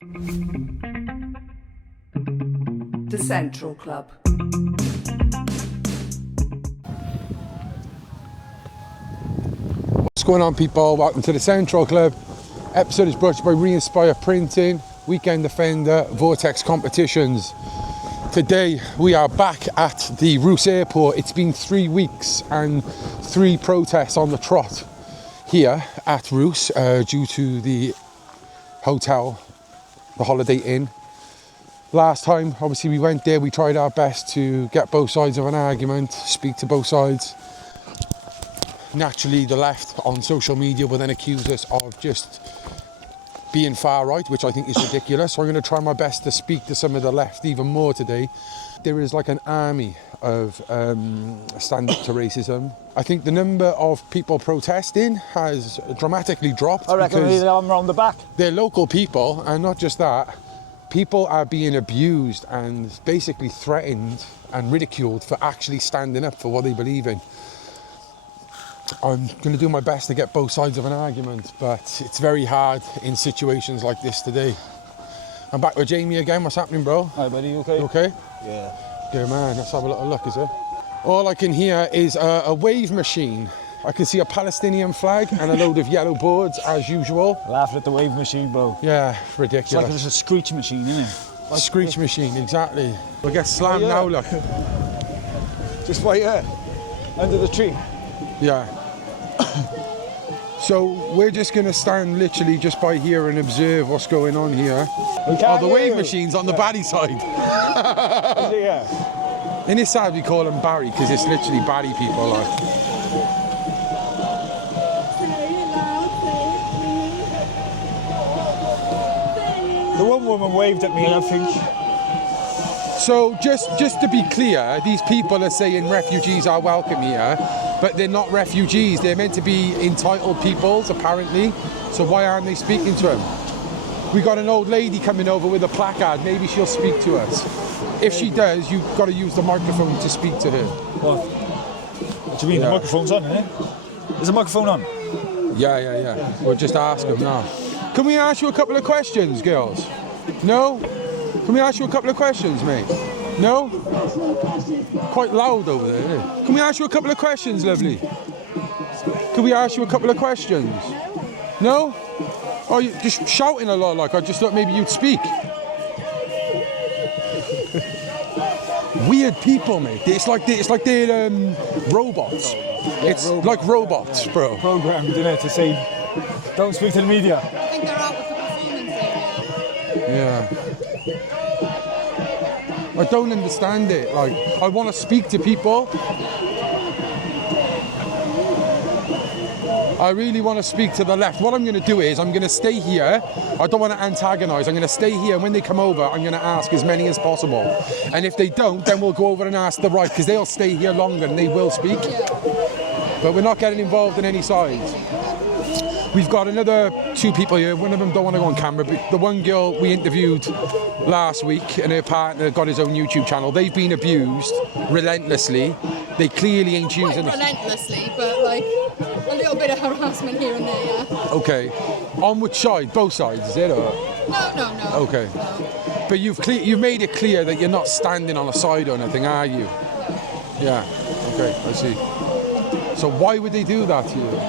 The Central Club. What's going on, people? Welcome to the Central Club. Episode is brought to you by Re-Inspire Printing, Weekend Defender, Vortex Competitions. Today we are back at the Rhoose Airport. It's been 3 weeks and 3 protests on the trot here at Rhoose due to the hotel, the Holiday Inn. Last time, obviously, we went there, we tried our best to get both sides of an argument, speak to both sides. Naturally, the left on social media will then accuse us of just being far right, which I think is ridiculous. So I'm going to try my best to speak to some of the left even more today. There is like an army of stand up to racism. I think the number of people protesting has dramatically dropped. I reckon I'm round the back. They're local people, and not just that. People are being abused and basically threatened and ridiculed for actually standing up for what they believe in. I'm going to do my best to get both sides of an argument, but it's very hard in situations like this today. I'm back with Jamie again. What's happening, bro? Hi, buddy. You okay? You okay? Yeah. Good man. Let's have a little look, is it? All I can hear is a wave machine. I can see a Palestinian flag and a load of yellow boards, as usual. Laughing at the wave machine, bro. Yeah, ridiculous. It's like a screech machine, isn't it? Like screech machine, exactly. We'll get slammed now, look. Just right here, under the tree. Yeah. So we're just going to stand literally just by here and observe what's going on here. Oh, the wave machine's on the Barry side. Yeah. In this side we call them Barry because it's literally Barry people. Like. The one woman waved at me and I think... So just to be clear, these people are saying refugees are welcome here, but they're not refugees. They're meant to be entitled peoples, apparently. So why aren't they speaking to them? We got an old lady coming over with a placard. Maybe she'll speak to us. If she does, you've got to use the microphone to speak to her. What do you mean? Yeah. The microphone's on, isn't it? Is the microphone on? Yeah. We'll just ask them now. Can we ask you a couple of questions, girls? No? Can we ask you a couple of questions, mate? No? Quite loud over there, isn't it? Can we ask you a couple of questions, lovely? Can we ask you a couple of questions? No? Oh, you're just shouting a lot, like I just thought maybe you'd speak. Weird people, mate. It's like they're robots. It's robots. Like robots, bro. Programmed, isn't it, to say, don't speak to the media. I think they're out with the performance area. Yeah. I don't understand it. Like, I want to speak to people. I really want to speak to the left. What I'm going to do is I'm going to stay here. I don't want to antagonise. I'm going to stay here. When they come over, I'm going to ask as many as possible. And if they don't, then we'll go over and ask the right, because they'll stay here longer and they will speak. But we're not getting involved in any sides. We've got another 2 people here. One of them don't want to go on camera, but the one girl we interviewed last week and her partner got his own YouTube channel. They've been abused relentlessly. They clearly ain't using it. Relentlessly, but like a little bit of harassment here and there, yeah. Okay. On which side? Both sides, is it? Or? No. Okay. No. But you've made it clear that you're not standing on a side or anything, are you? Yeah. Okay, I see. So why would they do that to you?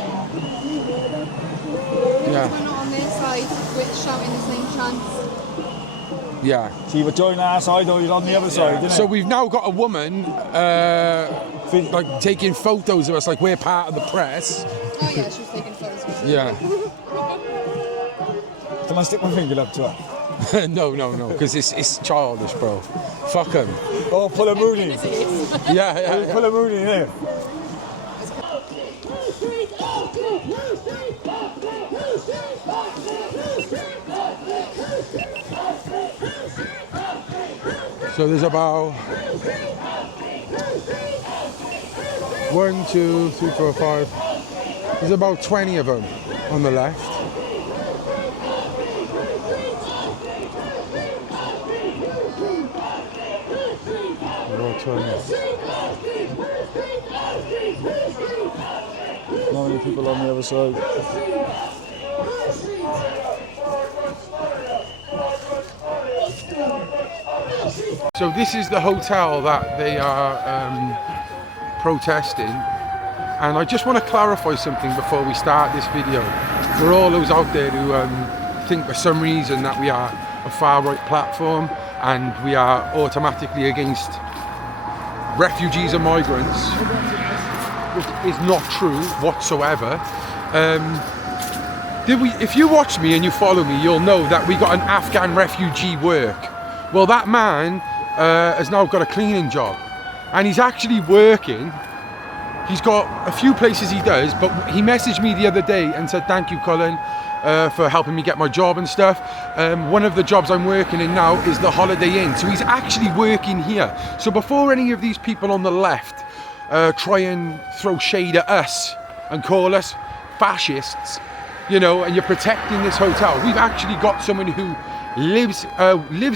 Yeah. We're not on their side with shouting the same chants. Yeah. So you were joining our side or you're on the other side, didn't it? So we've now got a woman like taking photos of us, like we're part of the press. Oh yeah, she was taking photos of us. Yeah. Can I stick my finger up to her? No, because it's childish, bro. Fuck him. Oh, pull a Mooney. Yeah. Pull a Mooney there. So there's about 1, 2, 3, 4, 5. There's about 20 of them on the left. About 20. Not many people on the other side. So this is the hotel that they are protesting, and I just want to clarify something before we start this video. For all those out there who think for some reason that we are a far-right platform and we are automatically against refugees and migrants, which is not true whatsoever. If you watch me and you follow me, you'll know that we got an Afghan refugee work. Well, that man has now got a cleaning job, and he's actually working. He's got a few places he does, but he messaged me the other day and said, thank you, Colin, for helping me get my job and stuff. One of the jobs I'm working in now is the Holiday Inn. So he's actually working here. So before any of these people on the left try and throw shade at us and call us fascists, you know, and you're protecting this hotel, we've actually got someone who lives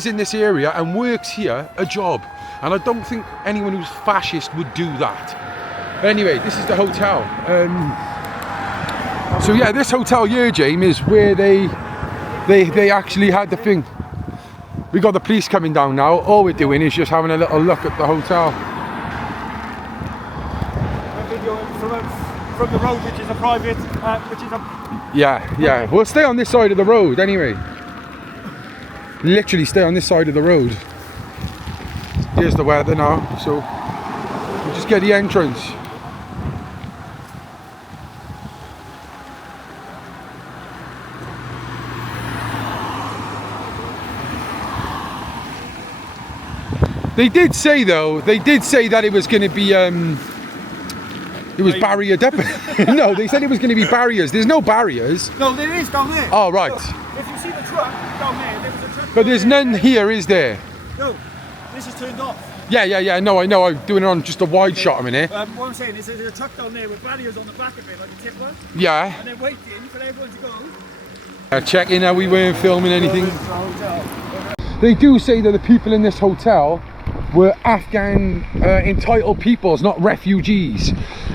in this area and works here a job. And I don't think anyone who's fascist would do that. But anyway, this is the hotel. So yeah, this hotel here, James, is where they actually had the thing. We got the police coming down now. All we're doing is just having a little look at the hotel. From the road, which is a private, Yeah. We'll stay on this side of the road anyway. Literally stay on this side of the road. Here's the weather now, so we'll just get the entrance. They did say though, that it was going to be, it was barrier No, they said it was going to be barriers. There's no barriers. No, there is down there. Oh, right. Look, if you see the truck down there was a truck. But there's none here, is there? No, this is turned off. Yeah. No, I know. I'm doing it on just a wide shot a minute. What I'm saying is there's a truck down there with barriers on the back of it, like a tip one. Yeah. And they're waiting for everyone to go. Checking how we weren't filming anything. They do say that the people in this hotel were Afghan entitled peoples, not refugees.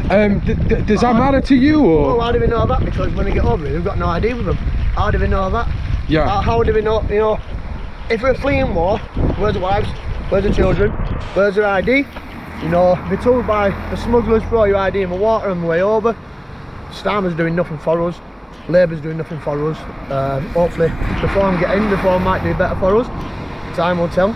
Does that matter to you? Or? Well, how do we know that? Because when we get over here, we've got no ID with them. How do we know that? Yeah. How do we know, you know, if we're fleeing war, where's the wives, where's the children, where's their ID? You know, we're told by the smugglers, throw your ID in the water on the way over. Starmer's doing nothing for us. Labour's doing nothing for us. Hopefully, Reform get in, Reform might do better for us. Time will tell.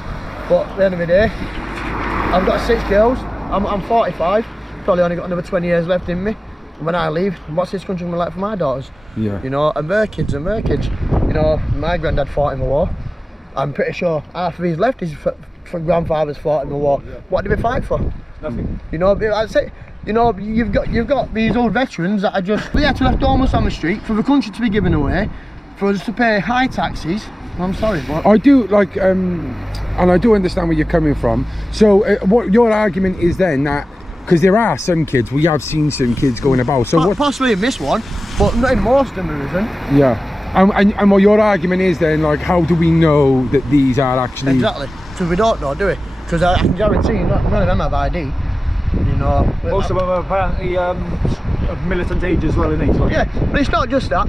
But at the end of the day, I've got 6 girls. I'm 45. Probably only got another 20 years left in me. And when I leave, what's this country gonna be like for my daughters? Yeah. You know, and their kids. You know, my granddad fought in the war. I'm pretty sure half of his left his grandfathers fought in the war. Yeah. What did we fight for? Nothing. You know, I'd say, you know, you've got these old veterans that are just left almost on the street for the country to be given away, for us to pay high taxes. I'm sorry, but I do like, and I do understand where you're coming from. So, what your argument is then that because there are some kids, we have seen some kids going about. So what? Possibly in this one, but not in most of them there isn't. Yeah, and what your argument is then, like, how do we know that these are actually exactly? Because we don't know, do we? Because I can guarantee none of them have ID. You know, most of them are apparently of militant age as well, in each. Yeah, but it's not just that.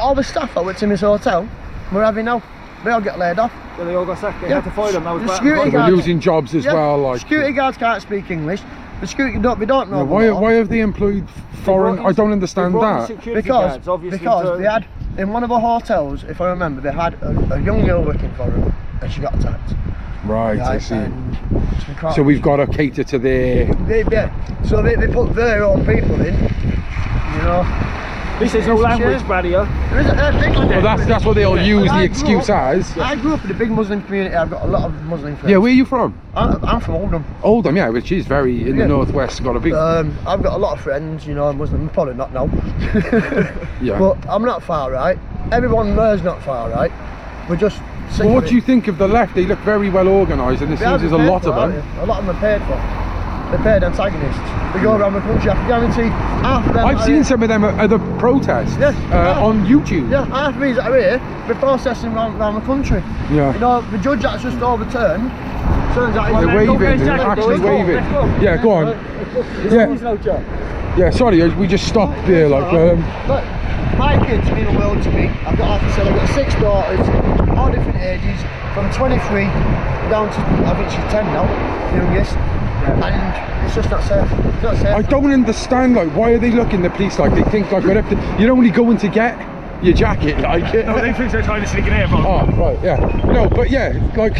All the staff that worked in this hotel, we're having now. They all get laid off. So they all got sacked. They had to fire them. That was the security guards, we're losing jobs as well. Like security guards can't speak English. The security we don't know. Yeah, why have they employed foreign? I don't understand that. Because they had in one of the hotels, if I remember, they had a young girl working for them, and she got attacked. Right, I see. So we've got to cater to their. So they put their own people in. You know. This is no language barrier. There is a big one. Well, that's what they'll use the excuse as. I grew up in a big Muslim community. I've got a lot of Muslim friends. Yeah, where are you from? I'm from Oldham. Oldham, yeah, which is very in the northwest. Got a big. I've got a lot of friends, you know, Muslim. Probably not now. Yeah. But I'm not far right. Everyone there's not far right. We're just. Well, what do you think of the left? They look very well organised, and it seems there's a lot of them. A lot of them are paid for. They're paid antagonists. They go around the country. I can guarantee half of them. I've seen some of them at other protests on YouTube. Yeah, half of these that are here, they're processing around the country. Yeah. You know, the judge that's just overturned, turns out they're waving, they're actually waving. Yeah, go on. Yeah, sorry, we just stopped there. Like, Look, my kids mean the world to me. I've got 6 daughters, all different ages. from 23 down to, I think she's 10 now, the youngest. And it's just not safe. It's not safe. I don't understand, like, why are they looking, the police, like, they think, like, you're only going to get your jacket, like... No, they think they're trying to sneak an airport. Oh, right, yeah. No, but yeah, like,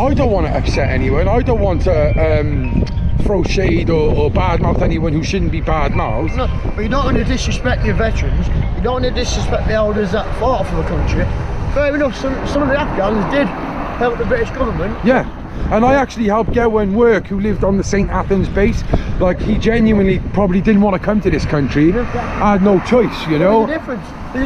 I don't want to upset anyone. I don't want to throw shade or badmouth anyone who shouldn't be badmouthed. No, but you don't want to disrespect your veterans. You don't want to disrespect the elders that fought for the country. Fair enough, some of the Afghans did help the British government. Yeah. And I actually helped Gowan work, who lived on the St. Athens base. Like, he genuinely probably didn't want to come to this country. I had no choice, you know. There's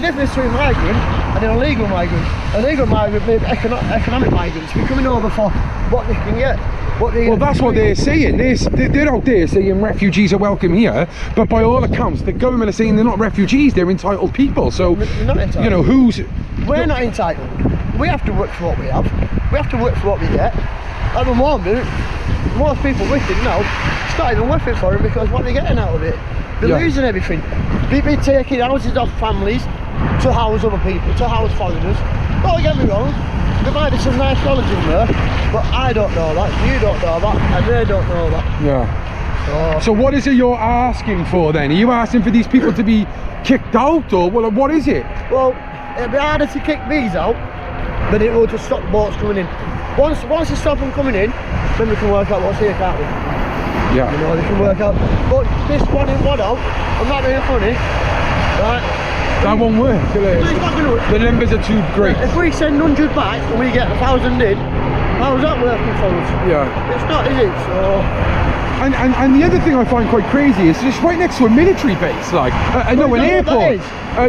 a difference between a migrant and an illegal migrant. An illegal migrant may be economic migrants. We're coming over for what they can get. Well, that's what they're saying. They're out there saying refugees are welcome here, but by all accounts, the government are saying they're not refugees, they're entitled people. So, we're not entitled. You know, We're not entitled. We have to work for what we have. We have to work for what we get. At the moment, most people with it now, it's not even worth it for them because what they're getting out of it, they're losing everything. People taking houses off families to house other people, to house foreigners. Don't get me wrong, there might be some nice knowledge in there, but I don't know that, you don't know that, and they don't know that. Yeah. So what is it you're asking for then? Are you asking for these people to be kicked out, or what is it? Well, it'd be harder to kick these out, but it will just stop boats coming in. Once they stop them coming in, then we can work out what's here, can't we? Yeah. You know, they can work out. But this one in, one out, I'm not being funny, right? That won't work, will it? It's not going to work. The numbers are too great. If we send 100 back and we get 1,000 in, how's that working for us? Yeah. It's not, is it? So... And the other thing I find quite crazy is just right next to a military base, like, no, an airport.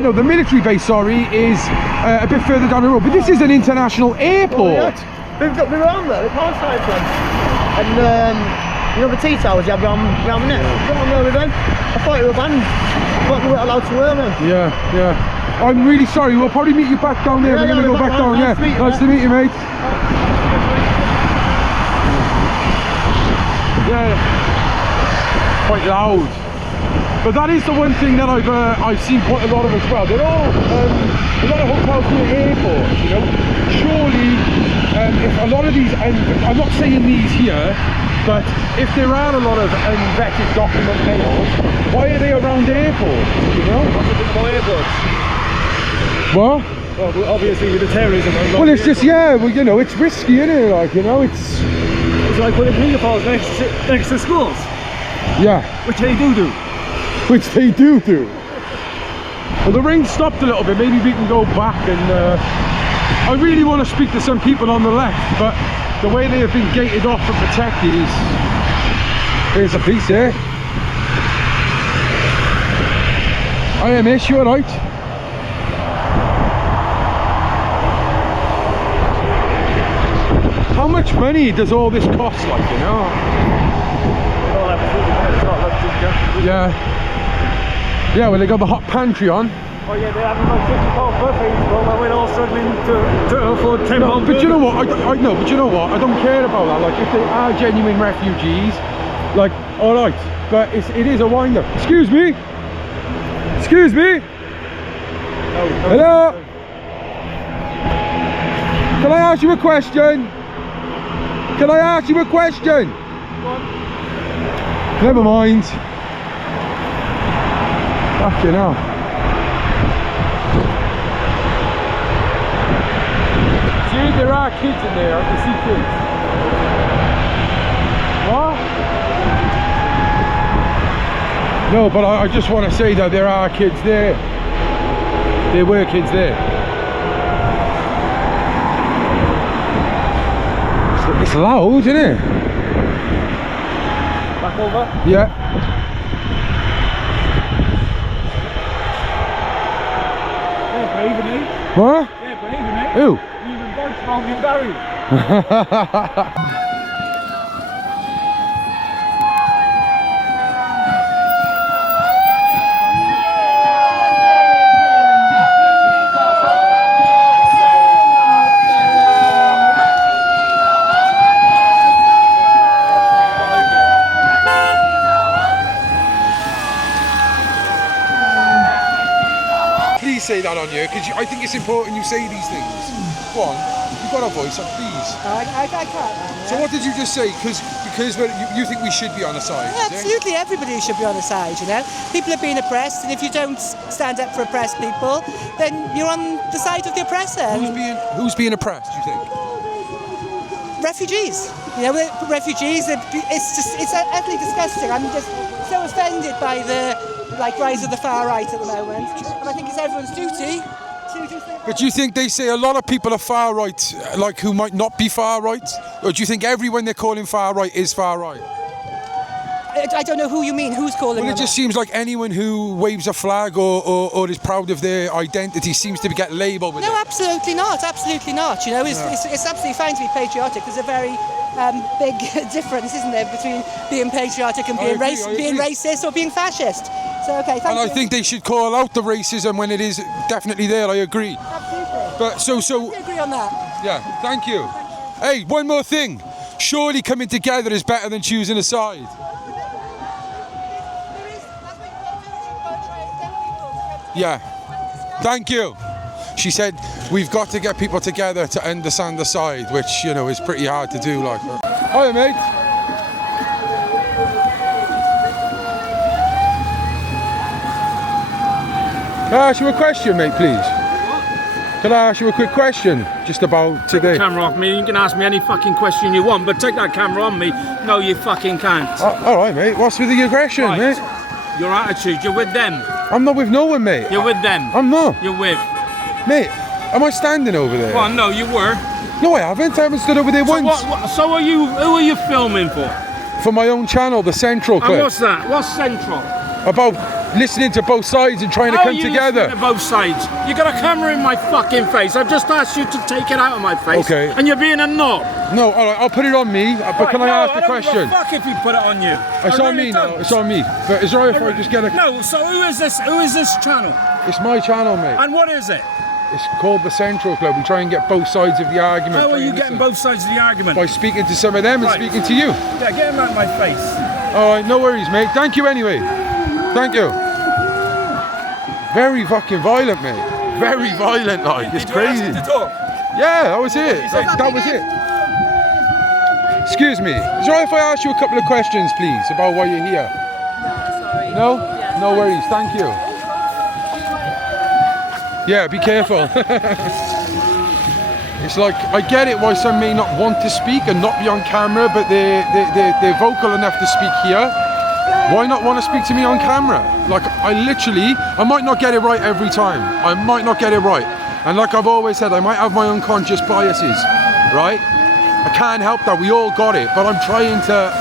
No, the military base, sorry, is a bit further down the road, but this is an international airport. We were on there, the power side place. And, you know the tea towers you have around the net? Got on there with them. I thought you were banned. I thought you weren't allowed to wear them. Yeah. I'm really sorry, we'll probably meet you back down there. We're going to go back down, yeah. Nice to meet you, mate. Yeah. Quite loud, but that is the one thing that I've seen quite a lot of as well. They're all a lot of hotels near airports, you know. Surely, if a lot of these, I'm not saying these here, but if there are a lot of unvetted document males, why are they around airports? You know, airports. What? Well, obviously with the terrorism. Well, it's just well, you know, it's risky, isn't it? Like, you know, it's like putting pedophiles next to schools. Yeah. Which they do. Which they do. Well, the rain stopped a little bit. Maybe we can go back and I really want to speak to some people on the left, but the way they have been gated off and protected is... Here's a piece here. I am ish, you alright? How much money does all this cost, like, you know? Yeah, well, they got the hot pantry on. Oh yeah, they're having like £50 birthdays, but we're all struggling to afford £10. No, but you know what? I know, but you know what? I don't care about that. Like, if they are genuine refugees, like, all right, but it is a wind-up. Excuse me. Excuse me. No, hello. Can I ask you a question? Can I ask you a question? Never mind. Fucking hell. See, there are kids in there. I can see kids. What? No, but I just want to say that there are kids there. There were kids there. It's loud, isn't it? Back over? Yeah. They're brave, eh? What? They're brave, eh? Who? Even Boyce, Long and Barry. Say that on you, because I think it's important you say these things. Go on. got a voice, please. I can't. So what did you just say? Because you think we should be on the side? Yeah, absolutely, everybody should be on the side, you know. People are being oppressed, and if you don't stand up for oppressed people, then you're on the side of the oppressor. Who's being oppressed, do you think? Refugees. You know, refugees, it's utterly disgusting. I'm just so offended by the rise of the far right at the moment. And I think it's everyone's duty to do something. But do you think they say a lot of people are far right, who might not be far right? Or do you think everyone they're calling far right is far right? I don't know who you mean. Who's calling Well, it just seems like anyone who waves a flag or is proud of their identity seems to get labelled with it. No, absolutely not. Absolutely not. You know, it's absolutely fine to be patriotic. There's a very big difference, isn't there, between being patriotic and being racist or being fascist. So, okay, thank you. And I think they should call out the racism when it is definitely there. I agree. Absolutely. But I agree on that. Yeah, thank you. Hey, one more thing. Surely coming together is better than choosing a side. Yeah, thank you. She said we've got to get people together to understand the side, which, you know, is pretty hard to do. Like, hiya, mate. Can I ask you a question, mate, please? Can I ask you a quick question just about today? Take the camera off me. You can ask me any fucking question you want, but take that camera on me. No, you fucking can't. All right, mate. What's with the aggression, mate? Your attitude. You're with them. I'm not with no one, mate. You're with them. I'm not. You're with. Mate, am I standing over there? Well, no, you were. No, I haven't. I haven't stood over there once. So are you? Who are you filming for? For my own channel, the Central Clip. And what's that? What's Central? About listening to both sides and trying to come together. To both sides. You got a camera in my fucking face. I've just asked you to take it out of my face. Okay. And you're being a knob. No, all right, I'll put it on me. But can I ask a question? Fuck if you put it on you. It's on me now. It's on me. But is it alright if I just get a? No. So who is this? Who is this channel? It's my channel, mate. And what is it? It's called the Central Club. We try and get both sides of the argument. How are you getting both sides of the argument? By speaking to some of them and speaking to you. Yeah, get him out of my face. All right, no worries, mate. Thank you anyway. Thank you. Very fucking violent, mate. Very violent, like. It's crazy. To talk? Yeah, that was it. That was it. Excuse me. Is it alright if I ask you a couple of questions, please, about why you're here? No? No worries. Thank you. Yeah, be careful. It's like, I get it why some may not want to speak and not be on camera, but they're vocal enough to speak here. Why not want to speak to me on camera? Like, I might not get it right every time. I might not get it right. And like I've always said, I might have my unconscious biases, right? I can't help that, we all got it, but I'm trying to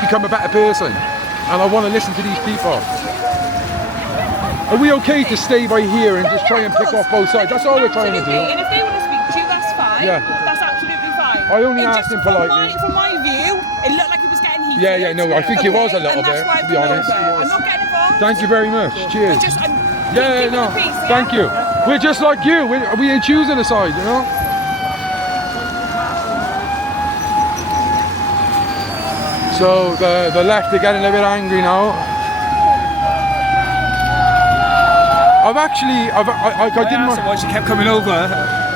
become a better person. And I want to listen to these people. Are we okay to stay by here and just try and pick off both sides? That's all we're trying to do. And if they want to speak to you, that's fine. Yeah. That's absolutely fine. I only asked him politely. From my view, it looked like it was getting heated. Yeah, no, I think it was a little bit, to be honest. I'm not getting involved. Thank you very much. Cheers. I'm Yeah, no, peace, yeah? thank you. We're just like you. We ain't choosing a side, you know? So the left are getting a bit angry now. I didn't asked her why she kept coming over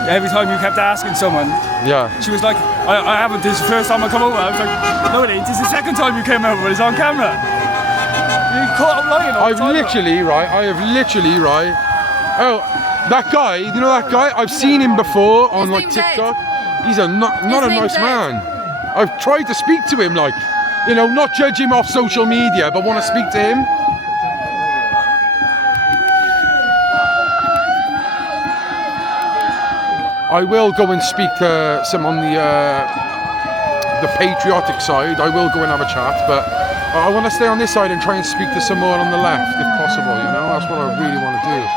every time you kept asking someone. Yeah. She was like, I haven't, this is the first time I come over. I was like, no it ain't, this is the second time you came over, it's on camera. You caught up lying all the time. I have literally, oh, that guy, you know that guy? I've seen him before on like TikTok. He's not a nice man. I've tried to speak to him, like, you know, not judge him off social media, but want to speak to him. I will go and speak to some on the patriotic side. I will go and have a chat, but I want to stay on this side and try and speak to some more on the left, if possible, you know? That's what I really want to do.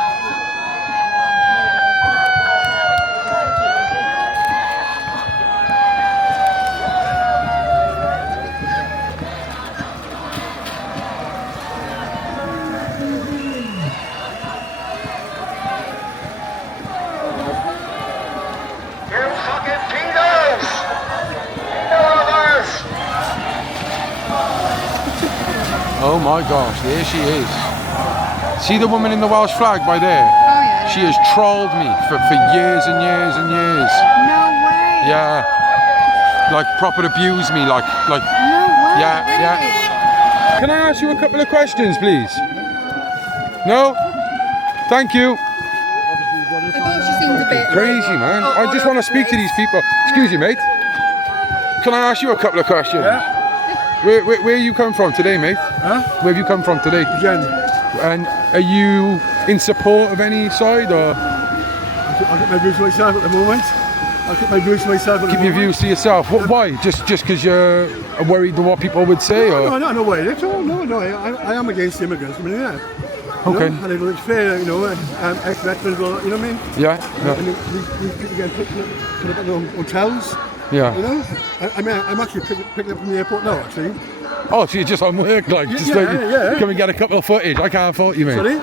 Oh my gosh, there she is. See the woman in the Welsh flag by there? Oh yeah. She has trolled me for years and years and years. No way. Yeah. Like proper abuse me, like. No way. Yeah. Can I ask you a couple of questions, please? No? Thank you. I thought she seemed a bit Crazy, man. I just want to speak to these people. Excuse you, mate. Can I ask you a couple of questions? Yeah. Where you come from today, mate? Huh? Where have you come from today? Jen. And are you in support of any side, or I'll get my views to myself at the moment. keep your views to yourself? Why? Just because you're worried what people would say, or? No way at all. No. I am against immigrants. I mean, yeah. Okay. And I think it's fair, ex-veterans, you know what I mean? Yeah. And these people get put up in hotels. Yeah. You know? I'm actually picking up from the airport now, actually. Oh, so you're just on work, like, just yeah. come and get a couple of footage. I can't fault you, mate. Sorry?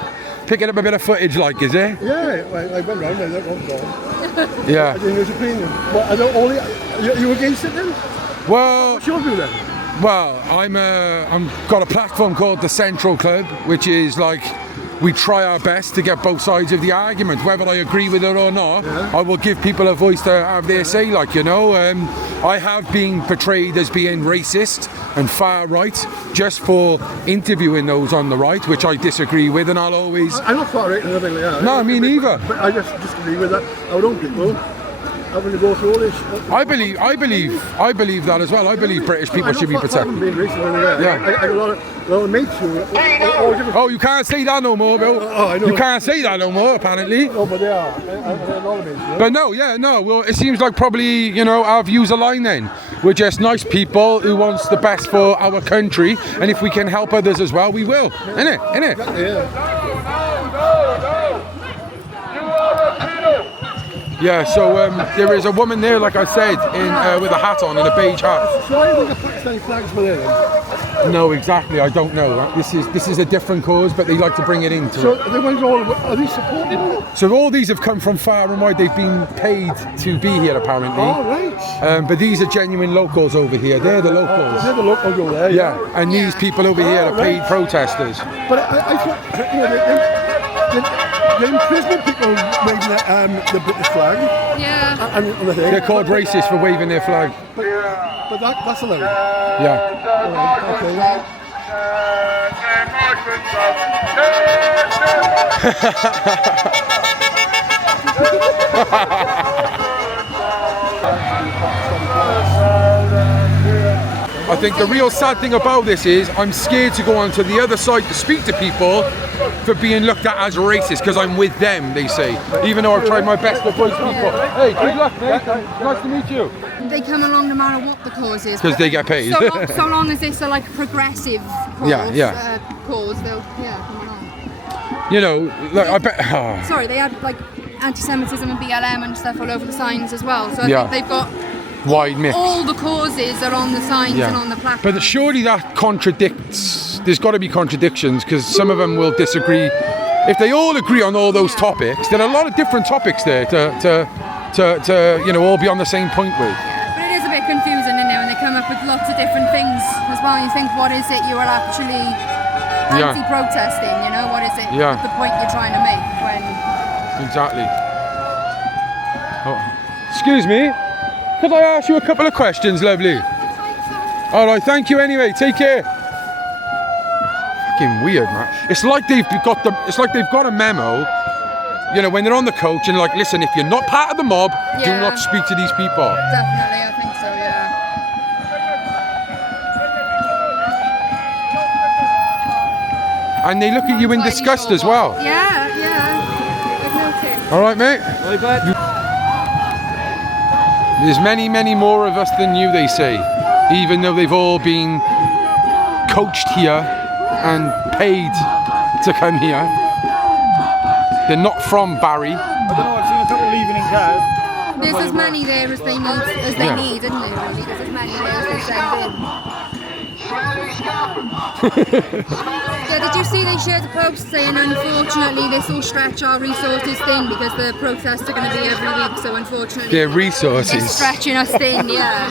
Picking up a bit of footage, like, is it? Yeah, I went round, I went round. Yeah. I didn't use opinion. Well, you against it then? Well, What's your view then? Well, I'm got a platform called the Central Club, which is like we try our best to get both sides of the argument. Whether I agree with it or not, I will give people a voice to have their say. Like, you know, I have been portrayed as being racist and far right just for interviewing those on the right, which I disagree with, and I'll always. I'm not far right or anything like that. No, me neither. But I just disagree with that. Our own people having to go through all this. I believe that as well. I believe British people should be protected. Yeah. I got a lot of mates who are all different. Oh, you can't say that no more, Bill. I know. You can't say that no more, apparently. No, but they are. They're a lot of mates. You know? But no. Well, it seems like probably, you know, our views align then. We're just nice people who wants the best for our country, and if we can help others as well, we will. Innit? Yeah. Yeah, so there is a woman there, like I said, in with a hat on and a beige hat. So why do you think the Pakistani flags were there then? No, exactly. I don't know. This is a different cause, but they like to bring it into So it. they went all. Are these supported? So all these have come from far and wide. They've been paid to be here, apparently. All right. But these are genuine locals over here. They're the locals. They're the locals over there. Yeah, and these people over here are paid protesters. But I thought, you know, the imprisoned people waving the British flag. Yeah. And the thing. They're called racist for waving their flag. But that's allowed. Yeah. I think the real sad thing about this is I'm scared to go on to the other side to speak to people for being looked at as racist because I'm with them, they say. Even though I've tried my best to voice people. Hey, good luck, mate. Nice to meet you. They come along no matter what the cause is. Because they get paid. So long as it's a like progressive cause, cause, they'll come along. You know, look, I bet. Sorry, they had like anti-Semitism and BLM and stuff all over the signs as well. So I think they've got wide mix. all the causes are on the signs and on the platform. But surely that contradicts. There's got to be contradictions because some of them will disagree. If they all agree on all those topics, there are a lot of different topics there to you know all be on the same point with. But it is a bit confusing, isn't it, when they come up with lots of different things as well. You think, what is it you are actually anti-protesting? You know, what is it? The point you're trying to make when? Exactly. Oh. Excuse me. Could I ask you a couple of questions, lovely? All right, thank you anyway. Take care. Fucking weird, man. It's like they've got a memo. You know, when they're on the coach and like, listen, if you're not part of the mob, do not speak to these people. Definitely, I think so. Yeah. And they look at you in disgust as well. Yeah. I've noticed. All right, mate. There's many, many more of us than you, they say, even though they've all been coached here and paid to come here. They're not from Barry. I don't know, I've seen a couple leaving in cars. There's as many there as they need, isn't there, really? There's as many there as they send in. Yeah, did you see they shared a post saying, unfortunately, this will stretch our resources thin because the protests are going to be every week, so unfortunately... Their resources. It's stretching us thin, yeah.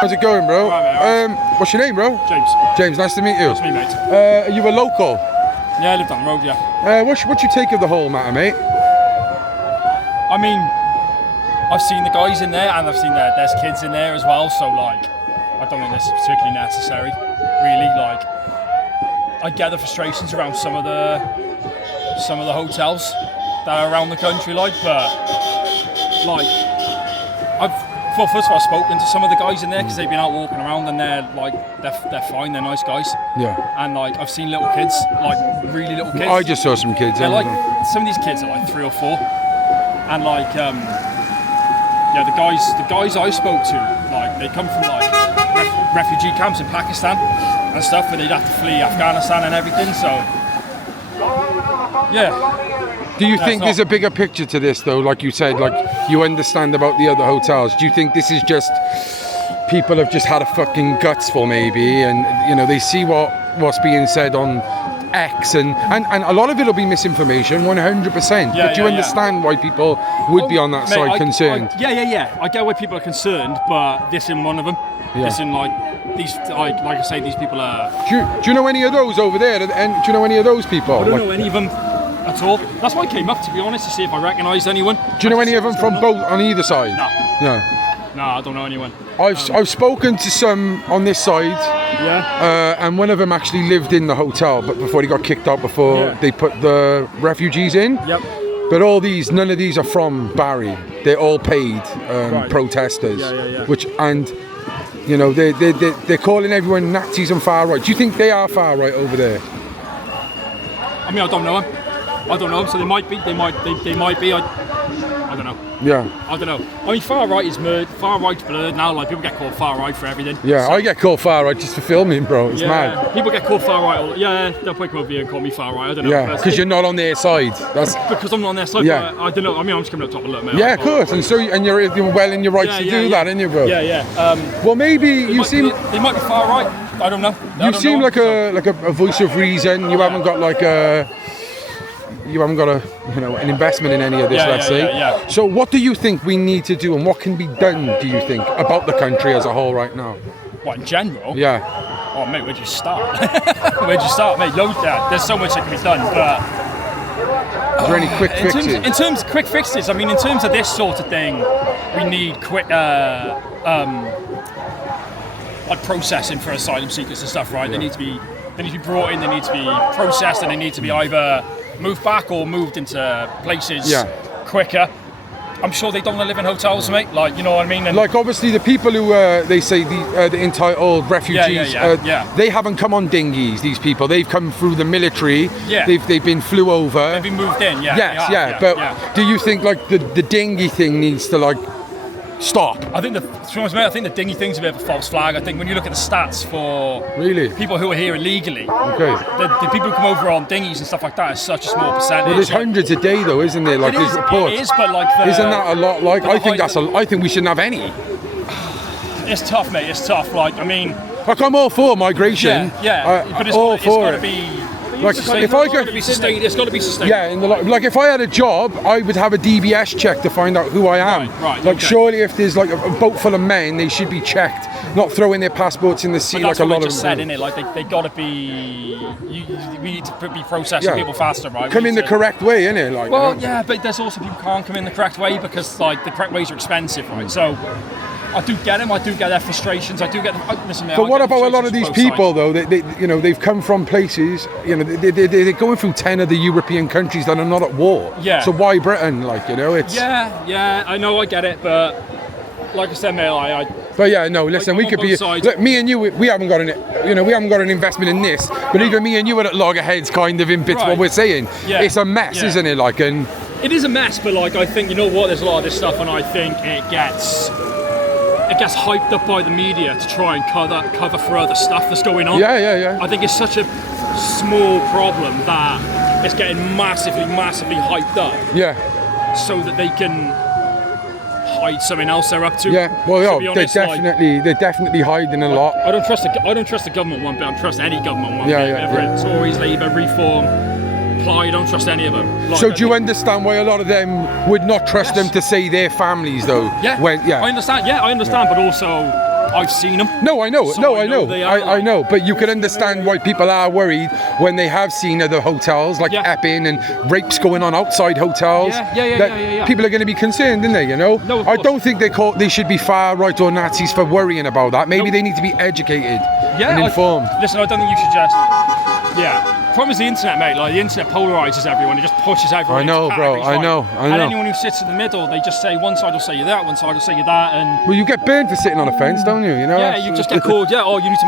How's it going, bro? Right, mate, What's your name, bro? James. James, nice to meet you. It's me, mate. Are you a local? Yeah, I live down the road, yeah. What you take of the whole matter, mate? I mean, I've seen the guys in there, and I've seen there's kids in there as well. So like, I don't think this is particularly necessary. Really, like, I get the frustrations around some of the hotels that are around the country, like, but like, first of all, I've spoken to some of the guys in there because they've been out walking around, and they're fine, they're nice guys. Yeah. And like, I've seen little kids, like really little kids. I just saw some kids. They're like, some of these kids are like 3 or 4, and like, yeah, the guys I spoke to, like, they come from like refugee camps in Pakistan and stuff, where they'd have to flee Afghanistan and everything. So, yeah. Do you think there's a bigger picture to this, though? Like you said, like, you understand about the other hotels. Do you think this is just people have just had a fucking guts for, maybe, and you know, they see what's being said on X, and a lot of it will be misinformation, 100%. Yeah, but do you understand why people would be on that side concerned? Yeah. I get why people are concerned, but this isn't one of them. Yeah. This isn't like these, like I say, these people are. Do you know any of those over there? And do you know any of those people? I don't know any of them at all. That's why I came up, to be honest, to see if I recognised anyone. Do you know any of them from both on either side? No, I don't know anyone. I've spoken to some on this side. Yeah. And one of them actually lived in the hotel, but before he got kicked out, before they put the refugees in. Yep. But none of these are from Barry. They're all paid protesters. Yeah. Which, and you know, they're calling everyone Nazis and far right. Do you think they are far right over there? I mean, I don't know them. So they might be. They might be. I don't know. Yeah. I don't know. I mean, far right's blurred now. Like, people get called far right for everything. Yeah, so, I get called far right just for filming, bro. It's mad. People get called far right. They'll probably come over here and call me far right. I don't know. Yeah, because you're not on their side. That's because I'm not on their side. Yeah. But I don't know. I mean, I'm just coming up top a little bit. Yeah, of course. And you're well in your rights to do that, aren't you, bro? Yeah. Well, maybe you seem. They might be far right. I don't know. You seem like a voice of reason. You haven't got like a. You haven't got an investment in any of this, let's say. Yeah. So what do you think we need to do, and what can be done, do you think, about the country as a whole right now? What, in general? Yeah. Oh, mate, where'd you start? Mate? There's so much that can be done, but... Is there any quick fixes? In terms of quick fixes, I mean, in terms of this sort of thing, we need quick... like processing for asylum seekers and stuff, right? Yeah. They need to be brought in, they need to be processed, and they need to be either moved back or moved into places quicker. I'm sure they don't want to live in hotels, mate. Like, you know what I mean? And like, obviously, the people who they say the entitled refugees, they haven't come on dinghies. These people, they've come through the military. Yeah. They've been flew over. They've been moved in. Yeah. Yes. But do you think like the dinghy thing needs to like stop? I think the dinghy thing's a bit of a false flag. I think when you look at the stats for people who are here illegally, the people who come over on dinghies and stuff like that is such a small percentage. Well, there's hundreds a day though, isn't there? Like there's reports. It is, but like isn't that a lot? Like I think we shouldn't have any. It's tough, mate. It's tough. Like, I mean, like, I'm all for migration. But it's got to be. Like, if I could, it's got to be sustainable. Yeah, like if I had a job, I would have a DBS check to find out who I am. Right. Like, surely if there's like a boat full of men, they should be checked, not throwing their passports in the sea like a lot of. That's what I just said, innit? Like they got to be. We need to be processing people faster, right? Come in the correct way, innit? Like. Well, yeah, but there's also people who can't come in the correct way because like the correct ways are expensive, right? So. I do get them. I do get their frustrations. I do get them. Listen, but what about a lot of these people, though? They've come from places. You know, they're going through 10 of the European countries that are not at war. Yeah. So why Britain? Like, you know, it's. Yeah. I know. I get it, but like I said, mate, But yeah, no. Listen, we could be. Look, me and you, we haven't got an investment in this. But even me and you are at loggerheads, kind of in bits. What we're saying. Yeah. It's a mess, isn't it? Like, and. It is a mess, but like I think, you know what? There's a lot of this stuff, and I think it gets hyped up by the media to try and cover for other stuff that's going on. Yeah. I think it's such a small problem that it's getting massively hyped up. Yeah. So that they can hide something else they're up to. Yeah. Well, they're definitely hiding a lot. I don't trust the government one bit. I don't trust any government one bit. Whether it's Tories, Labour, Reform. I don't trust any of them. So do you understand why a lot of them would not trust them to say their families though? I understand. But also I've seen them. No, I know. So No, I I know know. they are I know. But you can understand why people are worried when they have seen other hotels like Epping and rapes going on outside hotels. Yeah. People are going to be concerned, aren't they? You know. No, of I course. don't think they should be far right or Nazis for worrying about that. Maybe they need to be educated and informed. Listen, I don't think you should just. Problem is the internet, mate. Like the internet polarizes everyone. It just pushes everyone. I know, into bro. categories, I know. right? I know. And anyone who sits in the middle, they just say one side will say you that, one side will say you that, and. Well, you get burned for sitting on a fence, don't you? You know. Yeah, you just get called. Yeah. Oh, you need to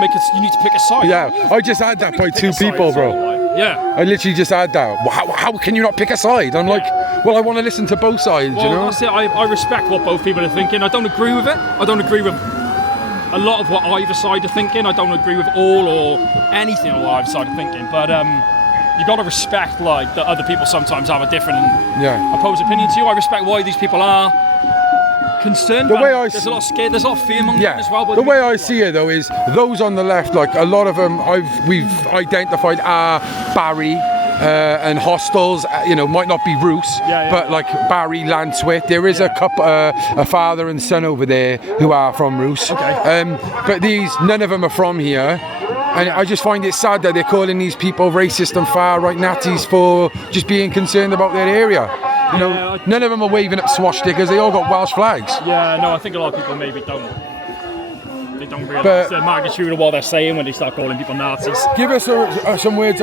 pick a side. Yeah, I just had that by two people, bro. Yeah. I literally just had that. How can you not pick a side? I'm like, well, I want to listen to both sides, Well, you know? that's it. I respect what both people are thinking. I don't agree with it. I don't agree with a lot of what either side are thinking. I don't agree with all or anything on what either side are thinking. But you got to respect like that other people sometimes have a different opposed opinion to you. I respect why these people are concerned. The way there's a lot of scared. There's a lot of fear mongering as well. But the way I see it though is those on the left, like a lot of them, we've identified are Barry. And hostels, you know, might not be Rhoose, but like Barry, Lanswit. There is a couple, a father and son over there who are from Rhoose. Okay. But none of them are from here. And I just find it sad that they're calling these people racist and far-right Nazis for just being concerned about their area. You know, none of them are waving up swastikas. They all got Welsh flags. Yeah, no, I think a lot of people maybe don't. They don't realise the magnitude of what they're saying when they start calling people Nazis. Give us some words,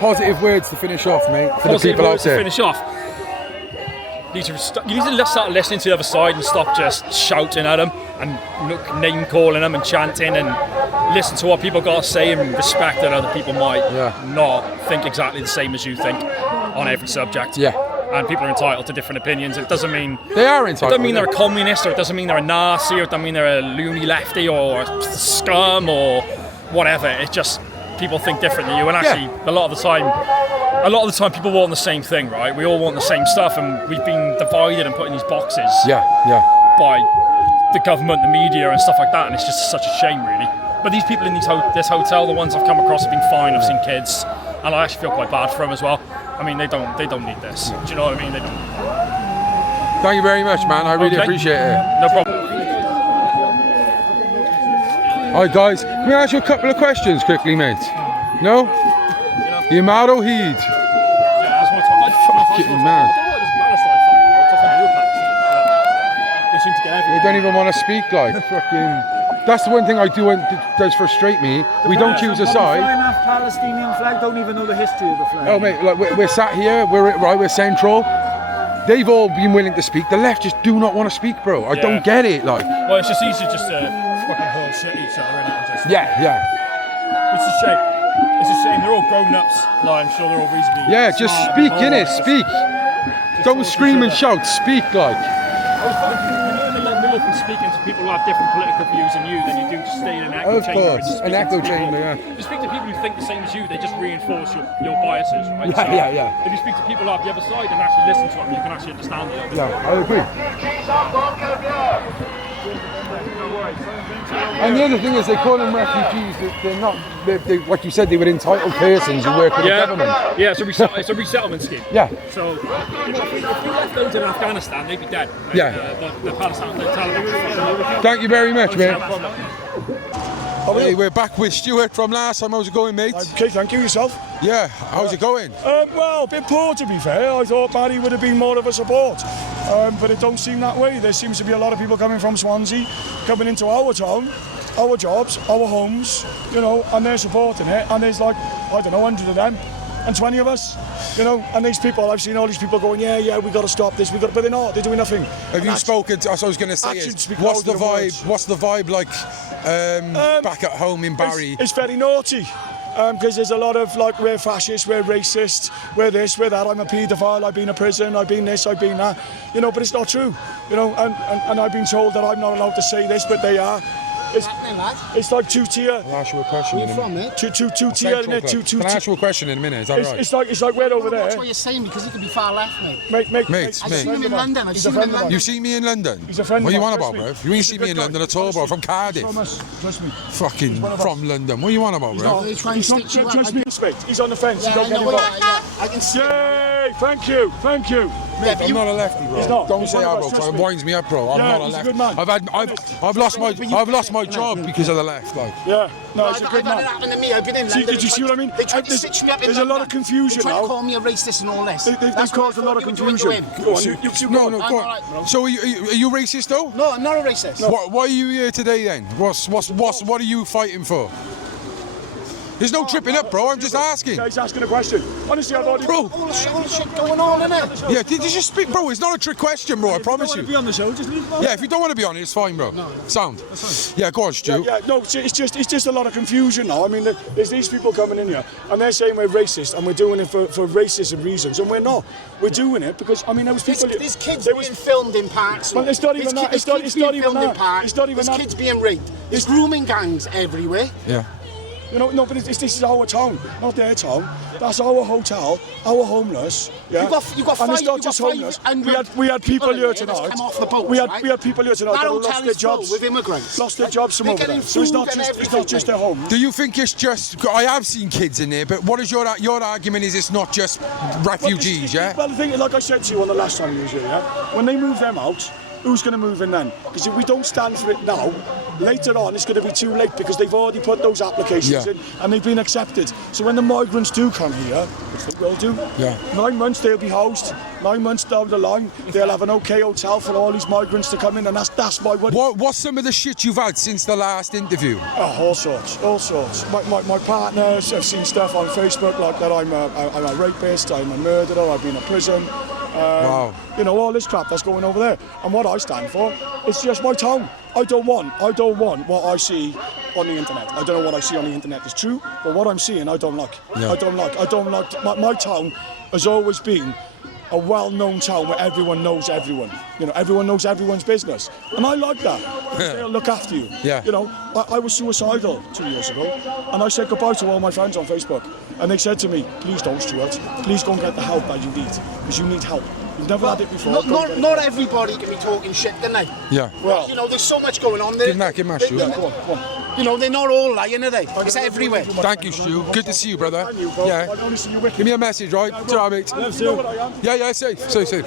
positive words to finish off, mate, for the people out there. To finish off. You need to start listening to the other side and stop just shouting at them and name calling them and chanting and listen to what people got to say and respect that other people might not think exactly the same as you think on every subject. Yeah. And people are entitled to different opinions. It doesn't mean they are entitled. It doesn't mean they're a communist, or it doesn't mean they're a Nazi, or it doesn't mean they're a loony lefty or a scum or whatever. It's just people think differently than you. And actually, a lot of the time, people want the same thing, right? We all want the same stuff, and we've been divided and put in these boxes. By the government, the media, and stuff like that. And it's just such a shame, really. But these people in this hotel, the ones I've come across, have been fine. I've seen kids, and I actually feel quite bad for them as well. I mean, they don't need this. Do you know what I mean? They don't. Thank you very much, man. I really appreciate it. No problem. Alright, guys, can we ask you a couple of questions quickly, mate? No? You mad or heed? Yeah, that's what Fucking mad. They don't even want to speak, like, fucking... That's the one thing I do does frustrate me. We don't choose a side. The Palestinian flag don't even know the history of the flag. Oh mate, like we're sat here, we're central. They've all been willing to speak. The left just do not want to speak, bro. I don't get it, like. Well, it's just easy just to fucking haul shit at each other, innit? Yeah. It's a shame. It's a shame. They're all grown-ups. Like, I'm sure they're all reasonably. Yeah, just speak, innit? Speak. Don't scream and shout. Speak, like. From speaking to people who have different political views than you, then you do just stay in an echo chamber. Of course, an echo chamber, You speak to people who think the same as you, they just reinforce your biases, right? Yeah. If you speak to people who have the other side and actually listen to them, you can actually understand them. Yeah, I agree. And the other thing is, they call them refugees. They're not. They, like you said, they were entitled persons who work for the government. Yeah, it's a resettlement scheme. Yeah. So if we left those in Afghanistan, they'd be dead. Right? Yeah. The Taliban. Thank you very much, man. Hey, we're back with Stuart from last time. How's it going, mate? Okay, thank you. Yourself? Yeah. How's it going? Well, a bit poor to be fair. I thought Barry would have been more of a support, but it don't seem that way. There seems to be a lot of people coming from Swansea, coming into our town, our jobs, our homes, you know, and they're supporting it. And there's like, I don't know, 100 of them and 20 of us, you know. And these people, I've seen all these people going, yeah, we got to stop this, but they're not. They're doing nothing. Have you spoken? That's what I was going to say. What's the vibe? What's the vibe like back at home in Barry? It's very naughty. Because there's a lot of like, we're fascist, we're racist, we're this, we're that, I'm a paedophile, I've been in prison, I've been this, I've been that, you know, but it's not true, you know, and I've been told that I'm not allowed to say this, but they are. It's like two-tier. I'll ask you a question. Where you from, mate? Two-tier, isn't it? Can I ask you a question in a minute? Is that right? It's like we're over there. Watch what you're saying, because it could be far left, mate. Mate. I've seen him in London. You see me in London? He's a friend What of are you on mine, about, bro? You ain't see me in London at all, bro. From Cardiff. Trust me. Fucking from London. What are you on about, bro? Trust me, respect. He's on the fence. Yeah, Don't get involved. I can see. Yay! Thank you. Mate, I'm not a lefty, bro. He's not. Don't He's say one of that, us, bro. trust It me. winds me up, bro. I'm Yeah, not a he's a lefty. good man. I've lost my job because of the left, like. Yeah, no, he's a good I've had it man. happen to me. I've been in See, London. did you see what I mean? They tried to stitch me up in There's a lot of London. confusion They tried now. to call me a racist and all this. They've caused a lot of confusion. Go on, you No, go on. go on. So are you racist though? No, I'm not a racist. Why are you here today then? What are you fighting for? There's no tripping up, bro. I'm just asking. Yeah, he's asking a question. Honestly, I've already... Bro. All the shit going on, innit? Yeah, did you just speak, bro? It's not a trick question, bro. I promise you. If you don't want to be on the show, just leave it on. Yeah, if you don't want to be on it, it's fine, bro. No, sound. Yeah, go on, Stu. Yeah, no, it's just a lot of confusion now. I mean, there's these people coming in here, and they're saying we're racist, and we're doing it for racism reasons, and we're not. We're doing it because, I mean, there was people... There's kids being filmed in parks. Well, it's not even that. It's not even that. It's not even that. There's kids being raped. There's grooming gangs everywhere. Yeah. You know, no, but this is our town, not their town. That's our hotel, our homeless. Yeah. You got and it's five, not just homeless. We had people here tonight. Come off the boat, we had people here tonight that lost their jobs. With immigrants. Lost their jobs from over there. So it's not just their home. Do you think it's just? I have seen kids in there, but what is your argument? Is it's not just refugees, yeah? Well, the thing, like I said to you on the last time you was here, yeah, when they move them out, who's going to move in then? Because if we don't stand for it now, later on it's going to be too late because they've already put those applications in and they've been accepted. So when the migrants do come here, which they will do, 9 months they'll be housed. 9 months down the line, they'll have an okay hotel for all these migrants to come in, and that's my worry. What's some of the shit you've had since the last interview? Oh, all sorts. My partners have seen stuff on Facebook like that I'm a rapist, I'm a murderer, I've been in prison. Wow. You know, all this crap that's going over there. And what I stand for, it's just my town. I don't want what I see on the internet. I don't know what I see on the internet is true, but what I'm seeing, I don't like. Yeah. I don't like. My town has always been a well-known town where everyone knows everyone. You know, everyone knows everyone's business. And I like that. They'll look after you. Yeah. You know, I was suicidal 2 years ago, and I said goodbye to all my friends on Facebook. And they said to me, please don't, Stuart. Please go and get the help that you need, because you need help. You've never had it before. Not everybody can be talking shit, can they? Yeah. Well, you know, there's so much going on there. Give him that, Stu. Yeah, go on. You know, they're not all lying, are they? It's everywhere. Thank you, Stu. Good to see you, brother. Yeah. I only see you wicked. Give me a message, right? Ciao, mate. You know what I am? Yeah, safe.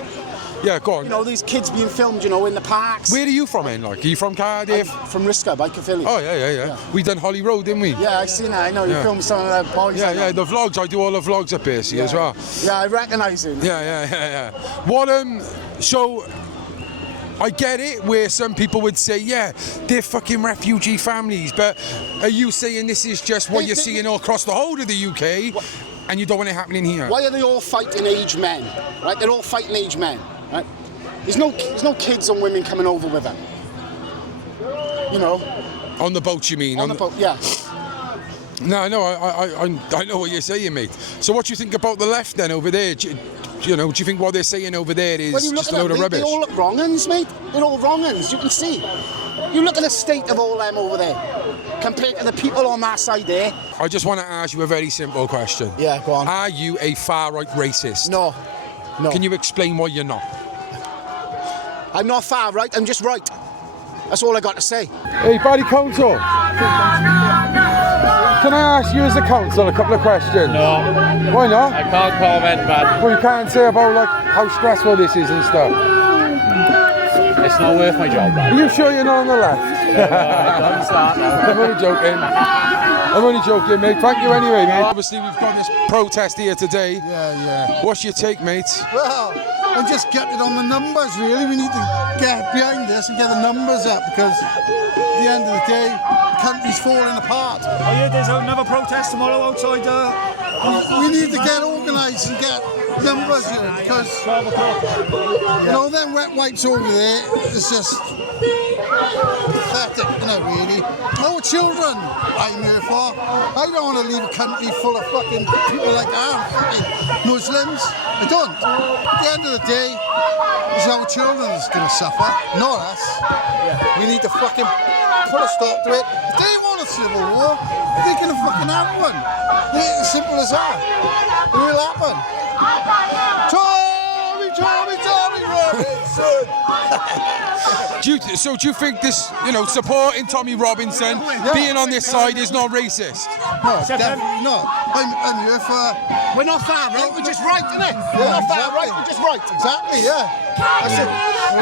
Yeah, go on. You know, these kids being filmed, you know, in the parks. Where are you from, then? Like, are you from Cardiff? I'm from Risca, by Caerphilly. Oh, yeah. We done Holly Road, didn't we? Yeah, I seen that. I know you filmed some of the boys. Yeah, the vlogs. I do all the vlogs up here, see, as well. Yeah, I recognise him. Yeah. What, so... I get it, where some people would say, yeah, they're fucking refugee families, but are you saying this is just what you're seeing all across the whole of the UK, and you don't want it happening here? Why are they all fighting aged men? Right? They're all fighting aged men. Right? There's no kids and women coming over with them. You know. On the boat, you mean? On the boat, yeah. No, I know what you're saying, mate. So what do you think about the left then over there? Do you think what they're saying over there is just a load of rubbish? They all look wrong uns, mate. They're all wrong uns, you can see. You look at the state of all them over there, compared to the people on that side there. I just want to ask you a very simple question. Yeah, go on. Are you a far-right racist? No. Can you explain why you're not? I'm not far-right, I'm just right. That's all I got to say. Hey, Barry Council. Can I ask you as a council a couple of questions? No. Why not? I can't comment, man. Well, you can't say about like how stressful this is and stuff. It's not worth my job, man. Are you sure you're not on the left? Don't start now. I'm only joking, mate. Thank you anyway, mate. Obviously, we've got this protest here today. Yeah. What's your take, mate? Well, I'm just getting on the numbers, really. We need to get behind this and get the numbers up, because at the end of the day, the country's falling apart. Oh yeah, there's another protest tomorrow outside. We need to get organised and get numbers here, because you know, them wet wipes over there, it's just pathetic, you know, really. No children I'm here for. I don't want to leave a country full of fucking people like fucking Muslims. I don't. At the end of the day, it's our children that's going to suffer, not us. We need to fucking put a stop to it. If they want a civil war, they can fucking have one. It's as simple as that. It will happen. Tory Tommy Robinson! So do you think this, supporting Tommy Robinson, being on this side is not racist? No, definitely not. I'm here for... We're not far right, we're just right, innit? We're not far right, we're just right. Exactly, yeah. That's it.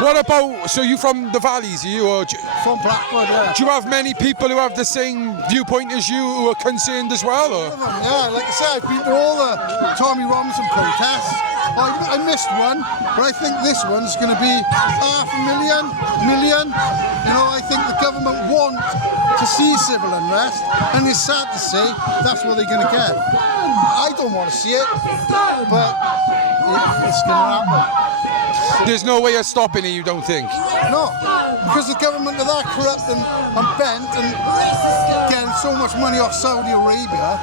What about, so you from the valleys, are you? Or from Blackwood, yeah. Do you have many people who have the same viewpoint as you who are concerned as well? Or? Yeah, like I said, I've been to all the Tommy Robinson protests. I missed one, but I think this one's going to be 500,000, million. I think the government want to see civil unrest, and it's sad to say that's what they're going to get. I don't want to see it, but it's going to happen. There's no way of stopping it, you don't think? No, because the government are that corrupt and bent and getting so much money off Saudi Arabia,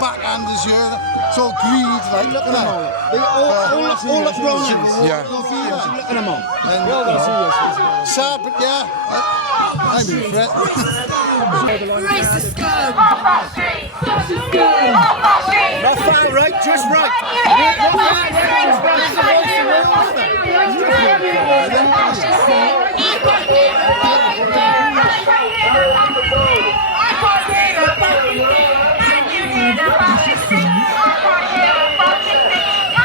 backhanders here, it's all greed, like, look at them all. All the bronzes. Yeah. Look at them all. Sad, but yeah, I'm in for it. Racist go! Not far right, just right.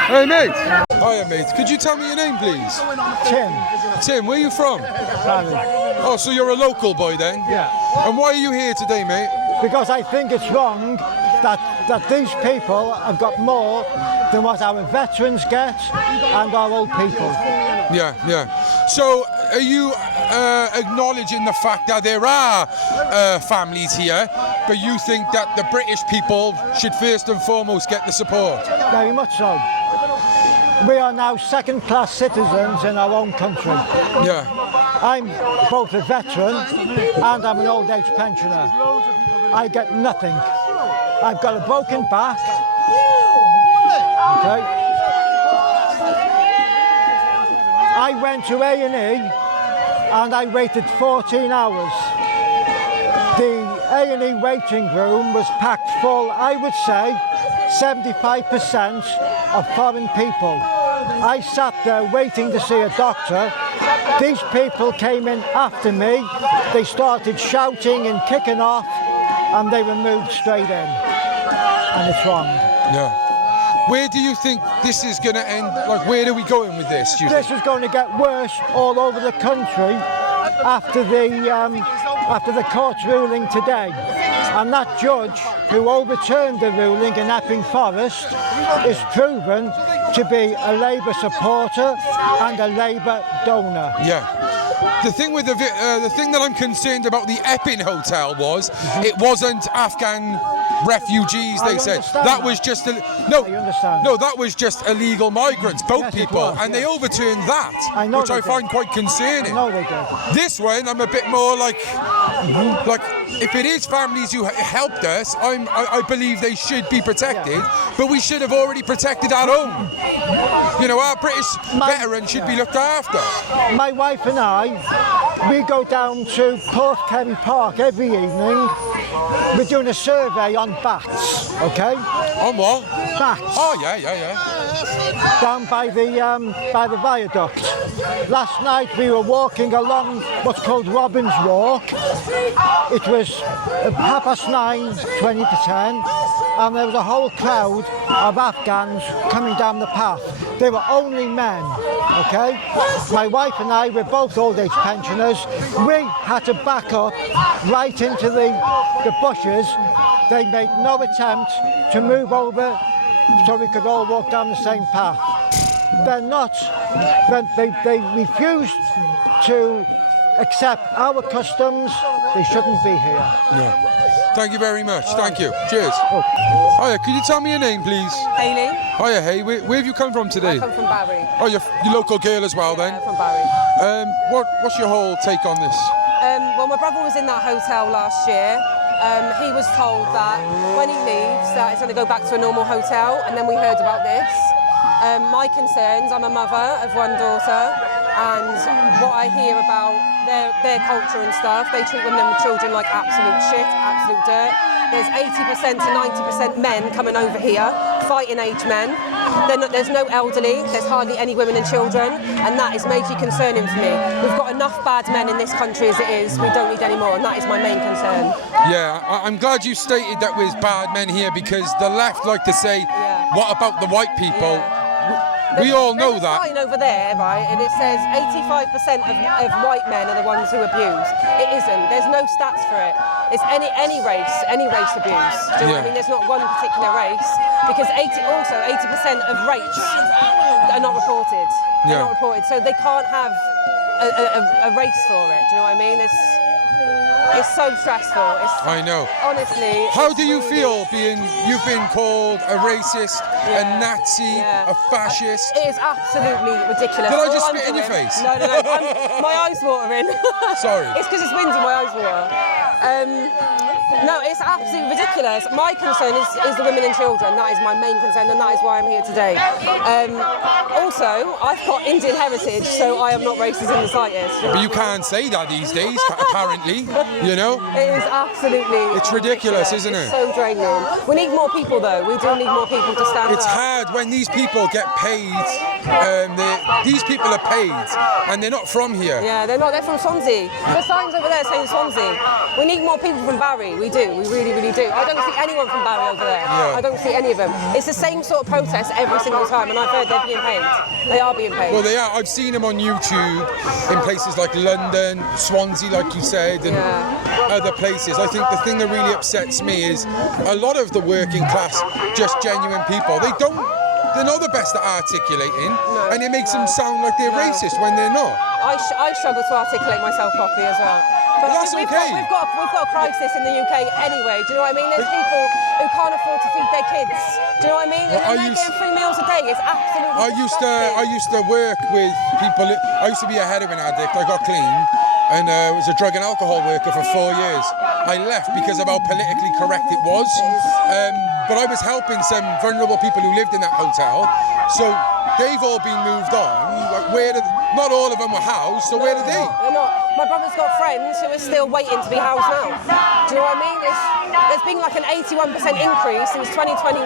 Hey mate! Hiya mate, could you tell me your name please? Tim. Tim, where are you from? Barry. Oh, so you're a local boy then? Yeah. And why are you here today mate? Because I think it's wrong that these people have got more than what our veterans get and our old people. Yeah. So are you acknowledging the fact that there are families here, but you think that the British people should first and foremost get the support? Very much so. We are now second-class citizens in our own country. Yeah. I'm both a veteran and I'm an old age pensioner. I get nothing. I've got a broken back. Okay. I went to A&E and I waited 14 hours. The A&E waiting room was packed full, I would say, 75% of foreign people. I sat there waiting to see a doctor. These people came in after me. They started shouting and kicking off, and they were moved straight in. And it's wrong. Yeah. Where do you think this is going to end? Like, where are we going with this? This is going to get worse all over the country after the court's ruling today. And that judge who overturned the ruling in Epping Forest is proven to be a Labour supporter and a Labour donor. Yeah. The thing with the thing that I'm concerned about the Epping Hotel was it wasn't Afghan refugees. They said that was just that was just illegal migrants, boat people, and they overturned that, which I find quite concerning. They did. This one, I'm a bit more like if it is families who helped us, I believe they should be protected, but we should have already protected our own. Our British veterans should be looked after. My wife and I, we go down to Porthkerry Park every evening. We're doing a survey on bats, okay? On what? Bats. Oh, yeah. Down by the viaduct. Last night we were walking along what's called Robin's Walk. It was 9:30, 20 to 10, and there was a whole crowd of Afghans coming down the path. They were only men, okay? My wife and I were both old age pensioners. We had to back up right into the bushes. They made no attempt to move over so we could all walk down the same path. They refused to accept our customs. They shouldn't be here. Yeah. Thank you very much. Thank you. Cheers. Hiya, could you tell me your name, please? Hayley. Hiya, hey. Where have you come from today? I come from Barry. Oh, you're local girl as well, then? Yeah, from Barry. What's your whole take on this? Well, my brother was in that hotel last year. He was told that when he leaves, that it's going to go back to a normal hotel, and then we heard about this. My concerns, I'm a mother of one daughter, and what I hear about their culture and stuff, they treat women and children like absolute shit, absolute dirt. There's 80% to 90% men coming over here fighting age men. There's no elderly, there's hardly any women and children, and that is majorly concerning for me. We've got enough bad men in this country as it is, we don't need any more, and that is my main concern. Yeah, I'm glad you stated that there's bad men here, because the left like to say, what about the white people? We all know There's that. a sign over there, right, and it says 85% of white men are the ones who abuse. It isn't. There's no stats for it. It's any race abuse. Do you know what I mean? There's not one particular race, because 80% of rapes are not reported. They're not reported, so they can't have a race for it. Do you know what I mean? It's so stressful. I know. Honestly. How do you feel you've been called a racist, a Nazi, a fascist? It is absolutely ridiculous. Did I just spit in your face? No. My eyes watering. Sorry. It's because it's windy, my eyes water. No, it's absolutely ridiculous. My concern is the women and children. That is my main concern, and that is why I'm here today. Also, I've got Indian heritage, so I am not racist in the slightest. But you can't say that these days, apparently, you know? It is absolutely It's ridiculous, isn't it? It's so draining. We need more people, though. We do need more people to stand It's up. hard when these people get paid. These people are paid, and they're not from here. Yeah, they're not. They're from Swansea. The signs over there saying Swansea. We need more people from Barry. We do. We really, really do. I don't see anyone from Barry over there. Yeah. I don't see any of them. It's the same sort of protest every single time, and I've heard they're being paid. They are being paid. Well, they are. I've seen them on YouTube in places like London, Swansea, like you said, and other places. I think the thing that really upsets me is a lot of the working class, just genuine people, they're not the best at articulating, and it makes them sound like they're racist when they're not. I struggle to articulate myself properly as well. But that's we've okay. Got a crisis in the UK anyway. Do you know what I mean? There's people who can't afford to feed their kids. Do you know what I mean? And they're getting 3 meals a day. It's absolutely I used to work with people. I used to be a heroin addict. I got clean, and was a drug and alcohol worker for 4 years. I left because of how politically correct it was. But I was helping some vulnerable people who lived in that hotel. So they've all been moved on. Not all of them were housed, so where are they? They're not. My brother's got friends who are still waiting to be housed now. Do you know what I mean? There's been like an 81% increase since 2021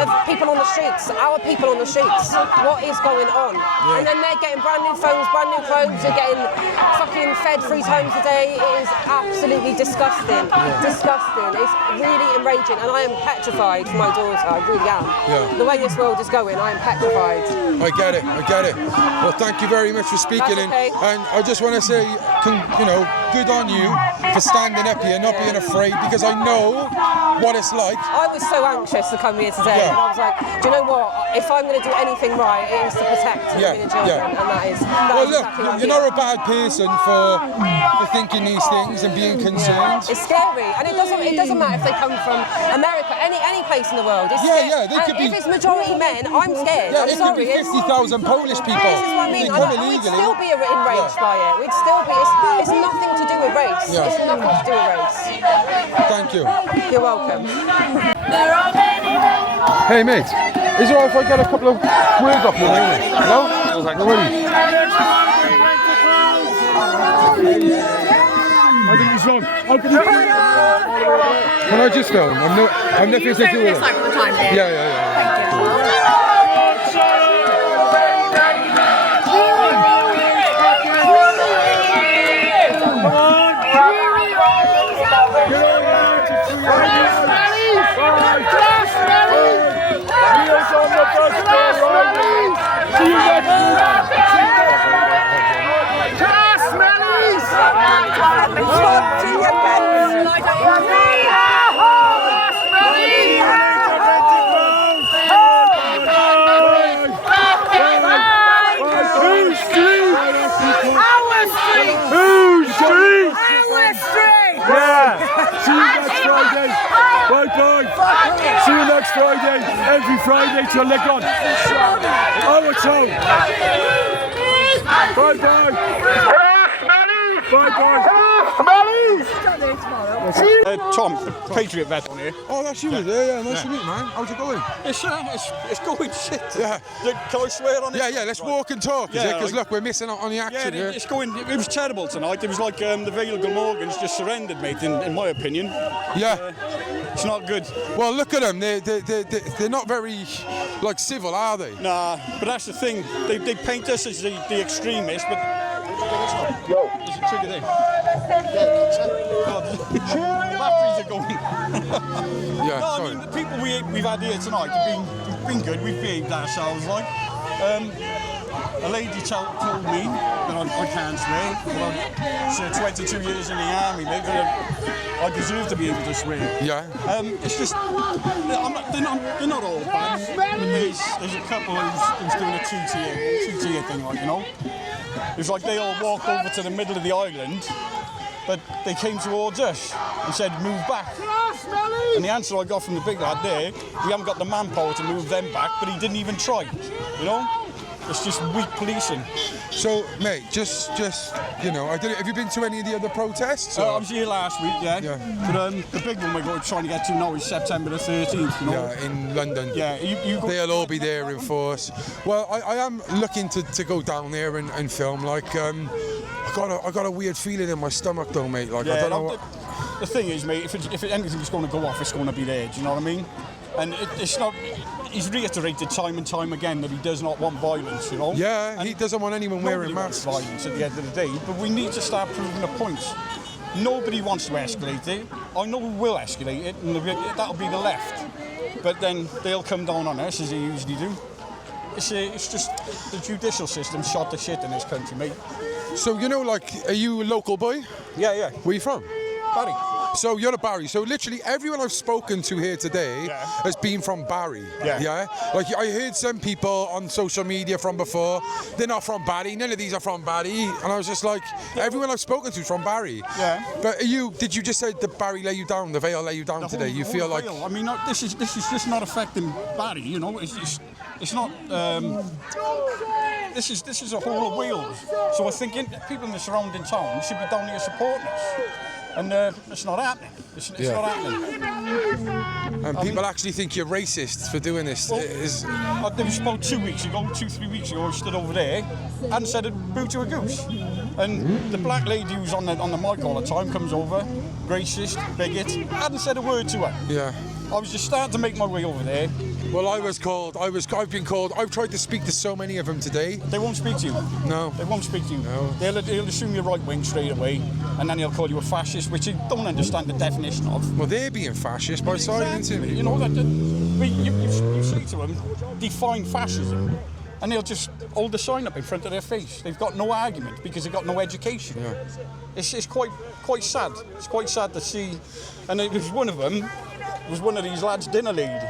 of people on the streets, our people on the streets. What is going on? Yeah. And then they're getting brand new phones, brand new clothes, they're getting fucking fed 3 times a day. It is absolutely disgusting. Disgusting. It's really enraging, and I am petrified for my daughter. I really am. Yeah. The way this world is going, I am petrified. I get it. Well, thank you very much for speaking, and I just want to say, good on you for standing up here, not being afraid, because I know what it's like. I was so anxious to come here today, and I was like, do you know what? If I'm going to do anything right, it is to protect women and children, and that is. Well, look, you're not a bad person for thinking these things and being concerned. It's scary, and it doesn't matter if they come from America, any place in the world. It's they could be. If it's majority men, I'm scared. Yeah, I'm sorry. Could be 50,000 Polish people. This is what I mean. We'd still be enraged by it. We'd still be. It's nothing to do with race. Yeah. It's nothing to do with race. Thank you. You're welcome. Hey mate, is it alright if I get a couple of words off you? No? No worries. I think he's wrong. Can I just film? I'm nothing to do with it. Yeah. See you next Friday. Every Friday till they're gone. Our town. Bye-bye. Tom, Patriot vet on here. Oh, that's you, yeah. Nice to meet you, man. How's it going? It's going shit. Yeah. Can I swear on it? Yeah, let's walk and talk, because look, we're missing out on the action here. It's going, it was terrible tonight. It was like the Vale Glamorgans just surrendered, mate, in my opinion. Yeah. It's not good. Well, look at them. They're not very, like, civil, are they? Nah, but that's the thing. They paint us as the extremists, but... Yo. There's a trigger there. The batteries are going. Yeah, no, sorry. I mean, the people we've had here tonight have been good. We've behaved ourselves, like. A lady told me that I can't swear. Well, 22 years in the army, mate, I deserve to be able to swear. Yeah. It's just, they're not all bad. There's a couple who's doing a two-tier thing, like, you know. It's like they all walked over to the middle of the island, but they came towards us and said, move back. And the answer I got from the big lad there, we haven't got the manpower to move them back, but he didn't even try, you know? It's just weak policing. So, mate, just you know, have you been to any of the other protests? I was here last week, yeah. But the big one we're trying to get to now is September the 13th, you know? Yeah, in London. Yeah, they'll all be there in force. Well, I am looking to go down there and film. Like, I got a weird feeling in my stomach, though, mate. Like, yeah, I don't know what... The thing is, mate, if anything's going to go off, it's going to be there. Do you know what I mean? And it's not. He's reiterated time and time again that he does not want violence, you know? Yeah, and he doesn't want anyone wearing masks. Violence at the end of the day, but we need to start proving the points. Nobody wants to escalate it. I know we will escalate it, and that'll be the left. But then they'll come down on us, as they usually do. It's just the judicial system shot the shit in this country, mate. So, you know, like, are you a local boy? Yeah. Where are you from? Barry. So you're a Barry. So literally everyone I've spoken to here today has been from Barry. Yeah. Like I heard some people on social media from before. They're not from Barry. None of these are from Barry. And I was just like, everyone I've spoken to is from Barry. Yeah. But did you just say the Barry lay you down? The Vale lay you down today? You feel like? I mean, this is just not affecting Barry. You know, it's not. This is a whole of Wales. So I think people in the surrounding towns should be down here supporting us. And it's not happening. It's not happening. And people actually think you're racist for doing this. Well, there was about 3 weeks ago, I stood over there and said a boo to a goose. And the black lady who's on the mic all the time comes over, racist, bigot, hadn't said a word to her. Yeah. I was just starting to make my way over there. Well, I've been called. I've tried to speak to so many of them today. They won't speak to you. No. They won't speak to you. No. They'll assume you're right wing straight away, and then they'll call you a fascist, which you don't understand the definition of. Well, they're being fascist by silencing me. You know that. You say to them, define fascism, and they'll just hold the sign up in front of their face. They've got no argument because they've got no education. Yeah. It's quite sad. It's quite sad to see. And it was one of them. Was one of these lads' dinner lady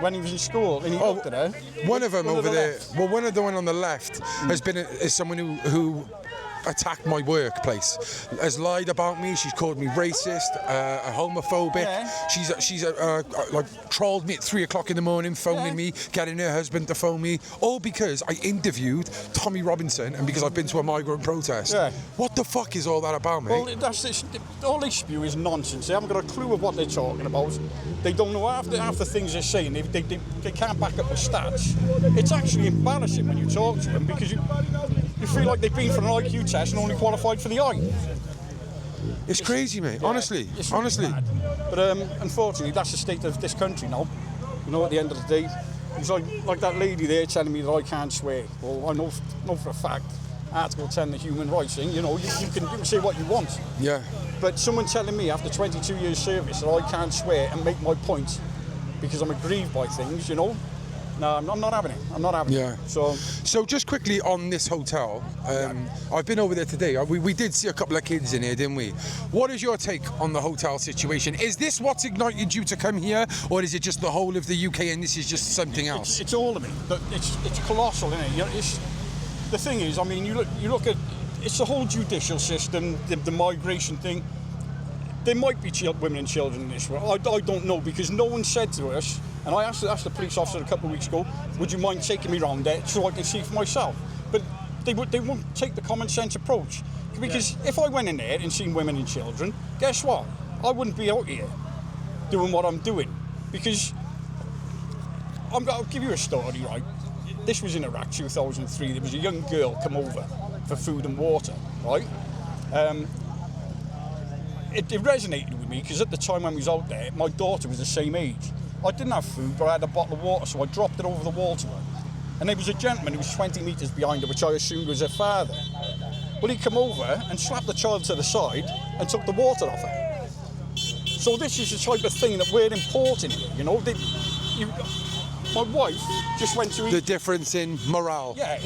when he was in school, and he looked at her. One of them over there. Well, one of the one on the left is someone who attacked my workplace, has lied about me. She's called me racist, a homophobic. Yeah. She's like trolled me at 3 o'clock in the morning, phoning me, getting her husband to phone me, all because I interviewed Tommy Robinson and because I've been to a migrant protest. Yeah. What the fuck is all that about, mate? Well, all they spew is nonsense. They haven't got a clue of what they're talking about. They don't know half the things they're saying. They can't back up the stats. It's actually embarrassing when you talk to them because you feel like they've been for an IQ test and only qualified for the I. It's crazy, mate. Yeah, honestly. Bad. But unfortunately, that's the state of this country now. You know, at the end of the day, it's like that lady there telling me that I can't swear. Well, I know for a fact, Article 10, the human rights thing. You know, you can say what you want. Yeah. But someone telling me after 22 years service that I can't swear and make my point because I'm aggrieved by things, you know. No, I'm not having it. I'm not having it. So just quickly on this hotel, I've been over there today. We did see a couple of kids in here, didn't we? What is your take on the hotel situation? Is this what's ignited you to come here, or is it just the whole of the UK and this is just something else? It's all of it. It's colossal, isn't it? You know, the thing is, I mean, you look at it's the whole judicial system, the migration thing. There might be women and children in this world. I don't know because no one said to us. And I asked the police officer a couple of weeks ago, would you mind taking me round there so I can see for myself? But they won't take the common sense approach. Because if I went in there and seen women and children, guess what? I wouldn't be out here doing what I'm doing. Because I'll give you a story, right? This was in Iraq, 2003. There was a young girl come over for food and water, right? it resonated with me because at the time when we was out there, my daughter was the same age. I didn't have food, but I had a bottle of water, so I dropped it over the wall to her. And there was a gentleman who was 20 metres behind her, which I assumed was her father. Well, he came over and slapped the child to the side and took the water off her. So this is the type of thing that we're importing here, you know. My wife just went to The difference in morale. Yeah,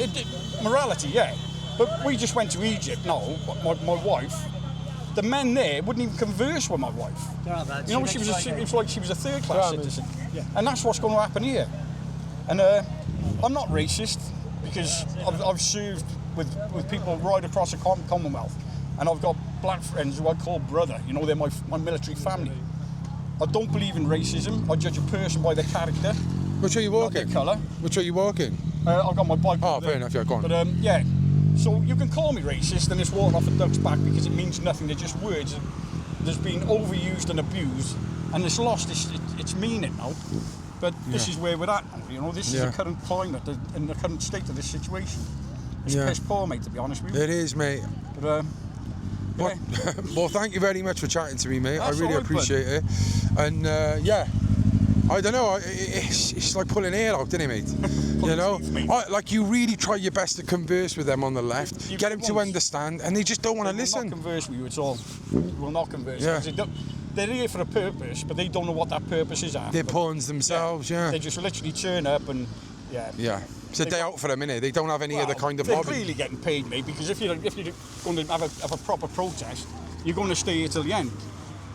morality, yeah. But we just went to Egypt, no, my wife. The men there wouldn't even converse with my wife. You know, it was like she was a third-class citizen. Yeah. And that's what's going to happen here. And I'm not racist because I've served with people right across the Commonwealth. And I've got black friends who I call brother. You know, they're my military family. I don't believe in racism. I judge a person by their character. Which way are you walking? Not their colour. Which way are you walking? I've got my bike. Oh, fair enough, yeah, go on. But yeah. So you can call me racist and it's water off a duck's back because it means nothing. They're just words. There's been overused and abused, and it's lost its meaning now. But this is where we're at now. You know, this is the current climate and the current state of this situation. It's piss poor, mate. To be honest with you. It is, mate. But well, thank you very much for chatting to me, mate. That's I really all right, appreciate it. And yeah. I don't know, it's like pulling hair out, isn't it, mate? You know? Like, you really try your best to converse with them on the left, get them to understand, and they just don't want to listen. They will not converse with you at all. They will not converse. Yeah. They're here for a purpose, but they don't know what that purpose is at. They're pawns themselves, yeah. They just literally turn up and, Yeah. It's a day out for them, innit? They don't have any other kind of hobby. They're really getting paid, mate, because if you're going to have a proper protest, you're going to stay here till the end.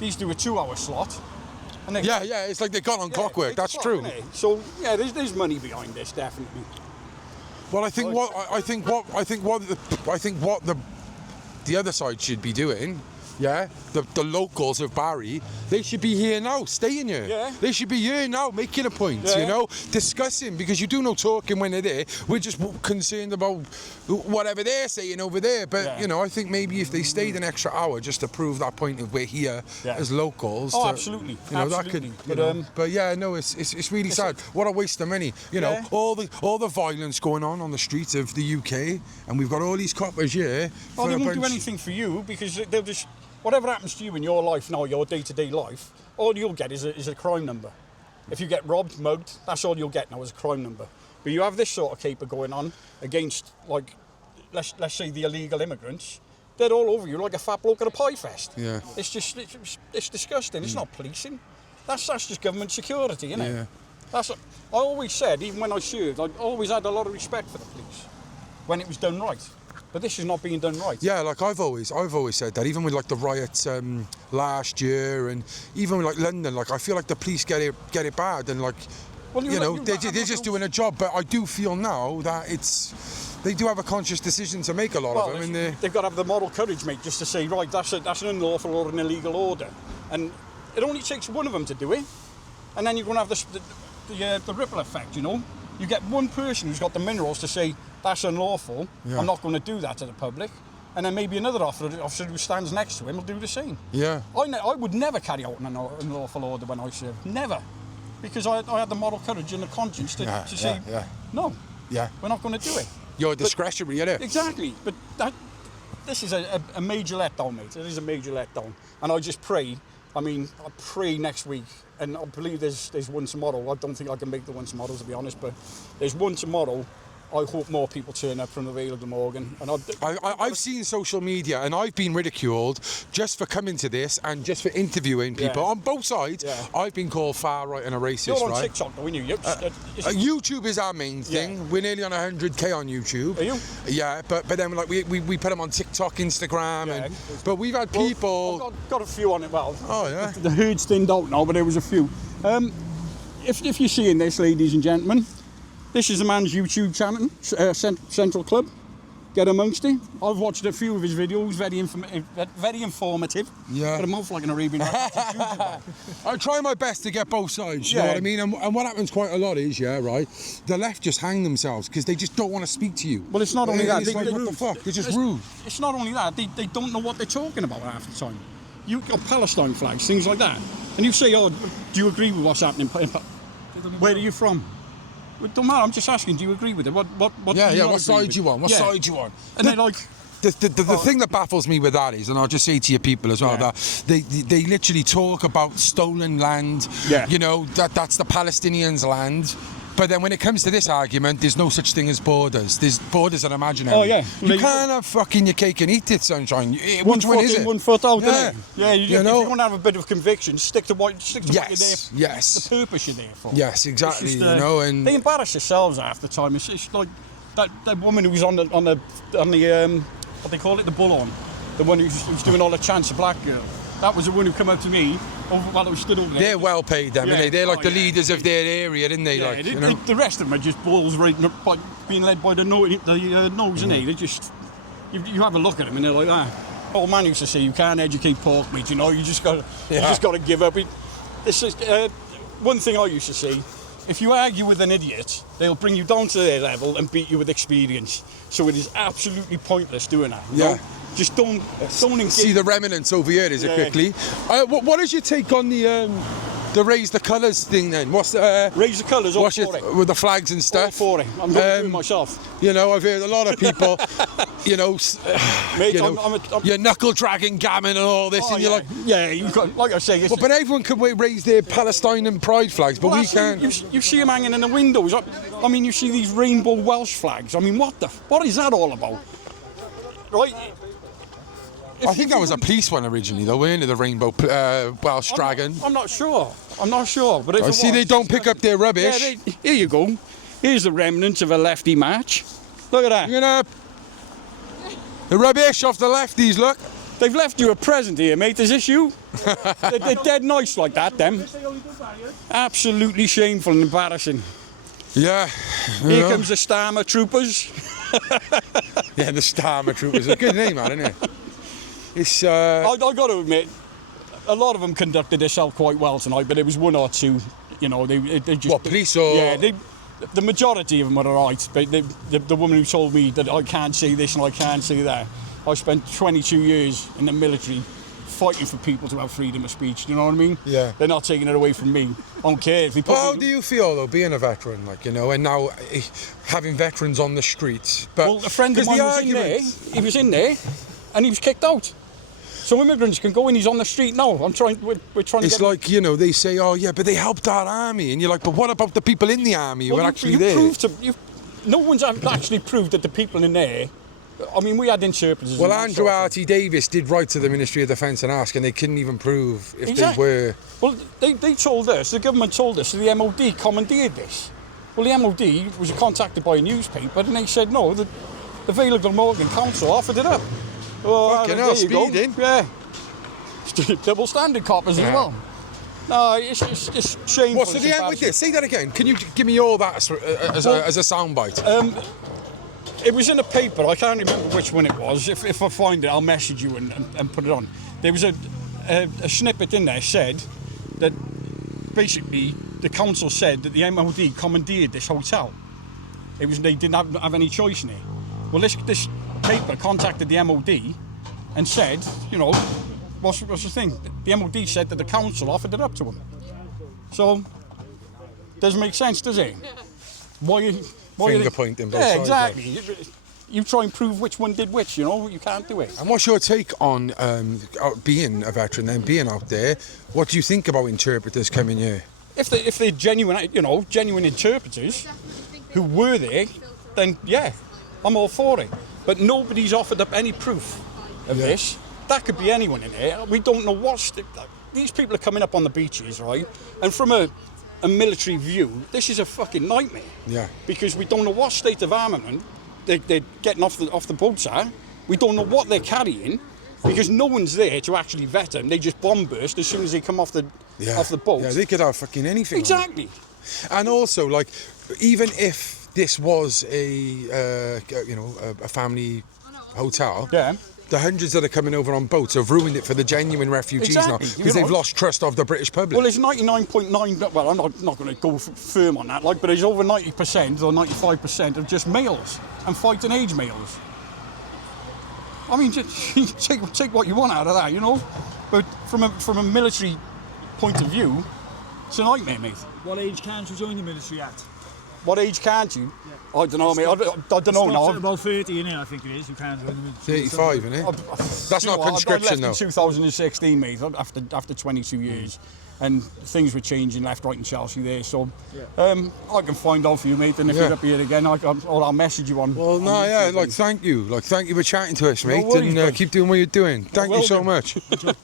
These do a 2-hour slot. And yeah, it's like they've gone on clockwork. That's true. So yeah, there's money behind this, definitely. Well, I think what the other side should be doing, the locals of Barry, they should be here now, staying here. Yeah. They should be here now, making a point, you know, discussing, because you do no talking when they're there. We're just concerned about whatever they're saying over there. But, you know, I think maybe if they stayed an extra hour just to prove that point of we're here as locals. Oh, absolutely. You know, absolutely. that could, but yeah, no, it's really sad. What a waste of money. You know, all the violence going on the streets of the UK, and we've got all these coppers here. Oh, they won't do anything for you because they'll just... Whatever happens to you in your life now, your day-to-day life, all you'll get is a crime number. If you get robbed, mugged, that's all you'll get now is a crime number. But you have this sort of caper going on against, like, let's say the illegal immigrants. They're all over you like a fat bloke at a pie fest. Yeah. It's just, it's disgusting. It's not policing. That's just government security, isn't it? I always said, even when I served, I always had a lot of respect for the police when it was done right. But this is not being done right. Yeah, like I've always said that, even with like the riots last year, and even with like London, like I feel like the police get it bad, and like, well, you know, they're just doing a job. But I do feel now that they do have a conscious decision to make, a lot of them. And they've got to have the moral courage, mate, just to say, right, that's an unlawful or an illegal order, and it only takes one of them to do it, and then you're going to have the ripple effect, you know. You get one person who's got the minerals to say, that's unlawful, I'm not going to do that to the public. And then maybe another officer who stands next to him will do the same. Yeah. I would never carry out an unlawful order when I served. Never. Because I had the moral courage and the conscience to say, no, we're not going to do it. You're discretionary, isn't it? Exactly. But this is a major letdown, mate. It is a major letdown. And I just pray, I pray next week, and I believe there's one tomorrow. I don't think I can make the one tomorrow, to be honest, but there's one tomorrow. I hope more people turn up from the Vale of Glamorgan. And I've seen social media, and I've been ridiculed just for coming to this and just for interviewing people on both sides. Yeah. I've been called far right and a racist. You're on TikTok, though, aren't you? YouTube is our main thing. We're nearly on 100k on YouTube. Are you? Yeah, but then like we put them on TikTok, Instagram, but we've had people. I've got a few on it. Well, oh yeah. The herd's thinned out now, but there was a few. If you're seeing this, ladies and gentlemen. This is a man's YouTube channel, Central Club. Get amongst it. I've watched a few of his videos, very informative. Yeah. Got a mouth like an Arabian. I try my best to get both sides, you know what I mean? And what happens quite a lot is, the left just hang themselves because they just don't want to speak to you. Well, it's not only that. It's like, what the fuck? They're just rude. It's not only that. They don't know what they're talking about half the time. You've got Palestine flags, things like that. And you say, oh, do you agree with what's happening? Where are you from? It don't matter, I'm just asking, do you agree with it? What what side do you want? What side do you want? And they're like, the thing that baffles me with that is, and I'll just say to your people as well, that they literally talk about stolen land. Yeah. You know, that's the Palestinians' land. But then when it comes to this argument, there's no such thing as borders. Borders are imaginary. Oh, yeah. You can't have fucking your cake and eat it, sunshine. One Which one foot is in, it? 1 foot out, Yeah. innit? Yeah, you know, if you want to have a bit of conviction, stick to what you're there for. Yes. The purpose you're there for. Yes, exactly. Just, you know, and they embarrass themselves half the time. It's like that woman who was on the what they call it, the bull-on, the one who's doing all the chants of black girl. That was the one who came up to me while I was stood over there. they're well paid, them, aren't they? They're like the leaders of their area, aren't they? Yeah, like, you know? the rest of them are just bulls being led by the nose, isn't they? They just, you have a look at them and they're like that. Old man used to say, you can't educate pork meat, you know, you just got to give up. This is one thing I used to say. If you argue with an idiot, they'll bring you down to their level and beat you with experience. So it is absolutely pointless doing that. You know? Just don't engage. See the remnants over here, is it, quickly? What is your take on the raise the colours thing then? What's raise the colours? All for it. With the flags and stuff. All for it. I'm going to do it myself. You know, I've heard a lot of people, you know, Mate, you're knuckle dragging gammon and all this, and you're like, you've got, like I say, but everyone can raise their Palestine and pride flags, but we can't. You see them hanging in the windows. I mean, you see these rainbow Welsh flags. I mean, what is that all about? Right. I think that was a police one originally, though, weren't it? The rainbow Welsh dragon. I'm not sure. But if I see they don't pick up their rubbish. Yeah, here you go. Here's the remnants of a lefty march. Look at that. You know, the rubbish off the lefties, look. They've left you a present here, mate. Is this you? they're dead nice like that, them. Absolutely shameful and embarrassing. Yeah. Here comes the Starmer Troopers. Yeah, the Starmer Troopers. A good name, isn't it? It's. I got to admit, a lot of them conducted themselves quite well tonight, but it was one or two. You know, they just. What, police or? Yeah, the majority of them were alright. But the woman who told me that I can't say this and I can't say that. I spent 22 years in the military fighting for people to have freedom of speech. Do you know what I mean? Yeah. They're not taking it away from me. I don't care if they put. How do you feel though, being a veteran, like, you know, and now having veterans on the streets? But well, a friend of mine was in there. He was in there, and he was kicked out. So immigrants can go in. He's on the street now. We're trying to. It's like, you know, they say, oh yeah, but they helped our army, and you're like, but what about the people in the army who were actually there? No one's actually proved that the people in there. I mean, we had interpreters. Well, Andrew Artie Davis did write to the Ministry of Defence and ask, and they couldn't even prove if they were. Well, they told us, the government told us, that the MOD commandeered this. Well, the MOD was contacted by a newspaper, and they said no, the Vale of Glamorgan Council offered it up. Well, fucking hell, speeding. Yeah. Double standard coppers as well. No, it's shameful. What's the end with this? Say that again. Can you give me all that as a soundbite? It was in a paper. I can't remember which one it was. If I find it, I'll message you and put it on. There was a snippet in there said that basically the council said that the MOD commandeered this hotel. They didn't have any choice in it. Well, this paper contacted the MOD and said, you know, what's the thing? The MOD said that the council offered it up to them. So, doesn't make sense, does it? Why Finger pointing both sides. Yeah, Exactly. You try and prove which one did which, you know, you can't do it. And what's your take on being a veteran and being out there? What do you think about interpreters coming here? If they're genuine, you know, genuine interpreters who were there, then yeah, I'm all for it. But nobody's offered up any proof of this. That could be anyone in here. We don't know these people are coming up on the beaches, right? And from a military view, this is a fucking nightmare. Yeah. Because we don't know what state of armament they're getting off the boats are. We don't know what they're carrying, because no one's there to actually vet them. They just bomb burst as soon as they come off the boat. Yeah, they could have fucking anything. Exactly. And also, like, even if this was a family hotel, the hundreds that are coming over on boats have ruined it for the genuine refugees now, because they've lost trust of the British public. Well, it's 99.9. Well, I'm not going to go firm on that, but it's over 90% or 95% of just males and fighting age males. I mean, just take what you want out of that, you know. But from a military point of view, it's a nightmare, mate. What age can't you join the military at? What age can't you? I don't know, mate. I don't know now. About 30, innit? I think it is. You can't. 35, innit? That's not conscription, though. I left in 2016, mate. After 22 years, and things were changing left, right, in Chelsea there. So, I can find out for you, mate. And if you're up here again, I'll message you on. Well, no, yeah. Like, thank you. Like, thank you for chatting to us, mate. worries, and keep doing what you're doing. Thank you so much. Well,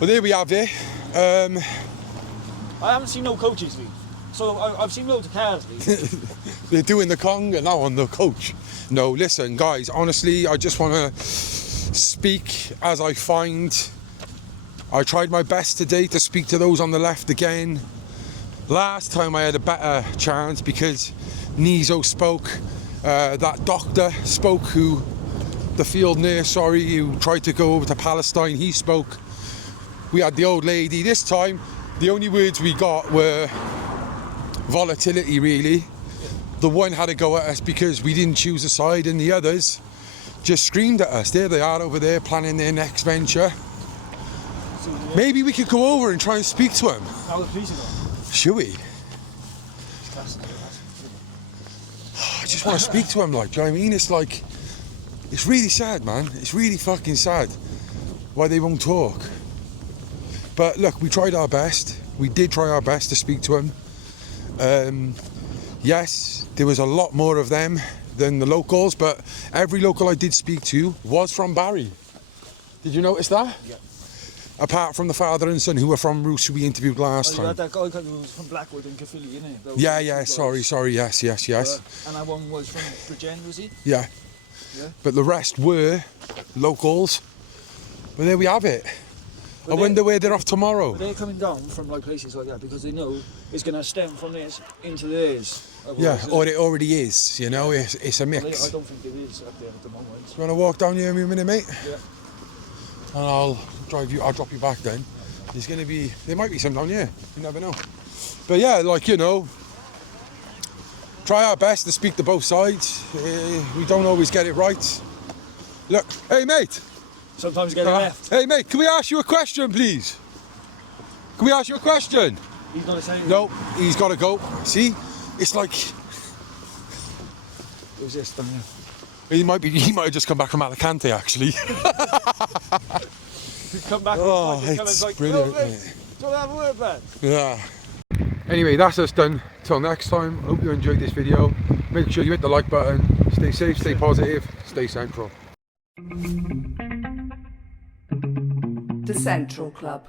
there we have it. I haven't seen no coaches, Lee. So I've seen loads of cars, Lee. They're doing the conga now on the coach. No, listen, guys, honestly, I just want to speak as I find. I tried my best today to speak to those on the left again. Last time I had a better chance because Nizo spoke, that doctor spoke, the field nurse, who tried to go over to Palestine, he spoke. We had the old lady. This time, the only words we got were volatility, really. The one had to go at us because we didn't choose a side, and the others just screamed at us. There they are over there planning their next venture. Maybe we could go over and try and speak to him. How the police are. Should we? I just want to speak to him, like, do you know what I mean? It's like, it's really sad, man. It's really fucking sad why they won't talk. But look, we tried our best. We did try our best to speak to him. Yes, there was a lot more of them than the locals, but every local I did speak to was from Barry. Did you notice that? Yeah. Apart from the father and son who were from Rhoose, who we interviewed last time. That guy who was from Blackwood and Caerphilly, innit? Yeah, sorry, yes. And that one was from Bridgend, was he? Yeah. But the rest were locals. But there we have it. I wonder where they're off tomorrow. But they're coming down from like places like that because they know it's going to stem from this into theirs. Yeah, or it already is, you know, it's a mix. I don't think it is up there at the moment. You want to walk down here with me a minute, mate? Yeah. And I'll drop you back then. There's going to be, there might be some down here, you never know. But yeah, like, you know, try our best to speak to both sides. We don't always get it right. Look, hey mate. Sometimes get it left. Hey mate, can we ask you a question, please? Can we ask you a question? He's not saying. No, he's got to go. See, it's like. Who's this down here? He might have just come back from Alicante, actually. Come back. Oh, it's like, brilliant, mate. mate. Do I have a word, man? Yeah. Anyway, that's us done. Till next time, hope you enjoyed this video. Make sure you hit the like button. Stay safe, stay positive, stay central. The Central Club.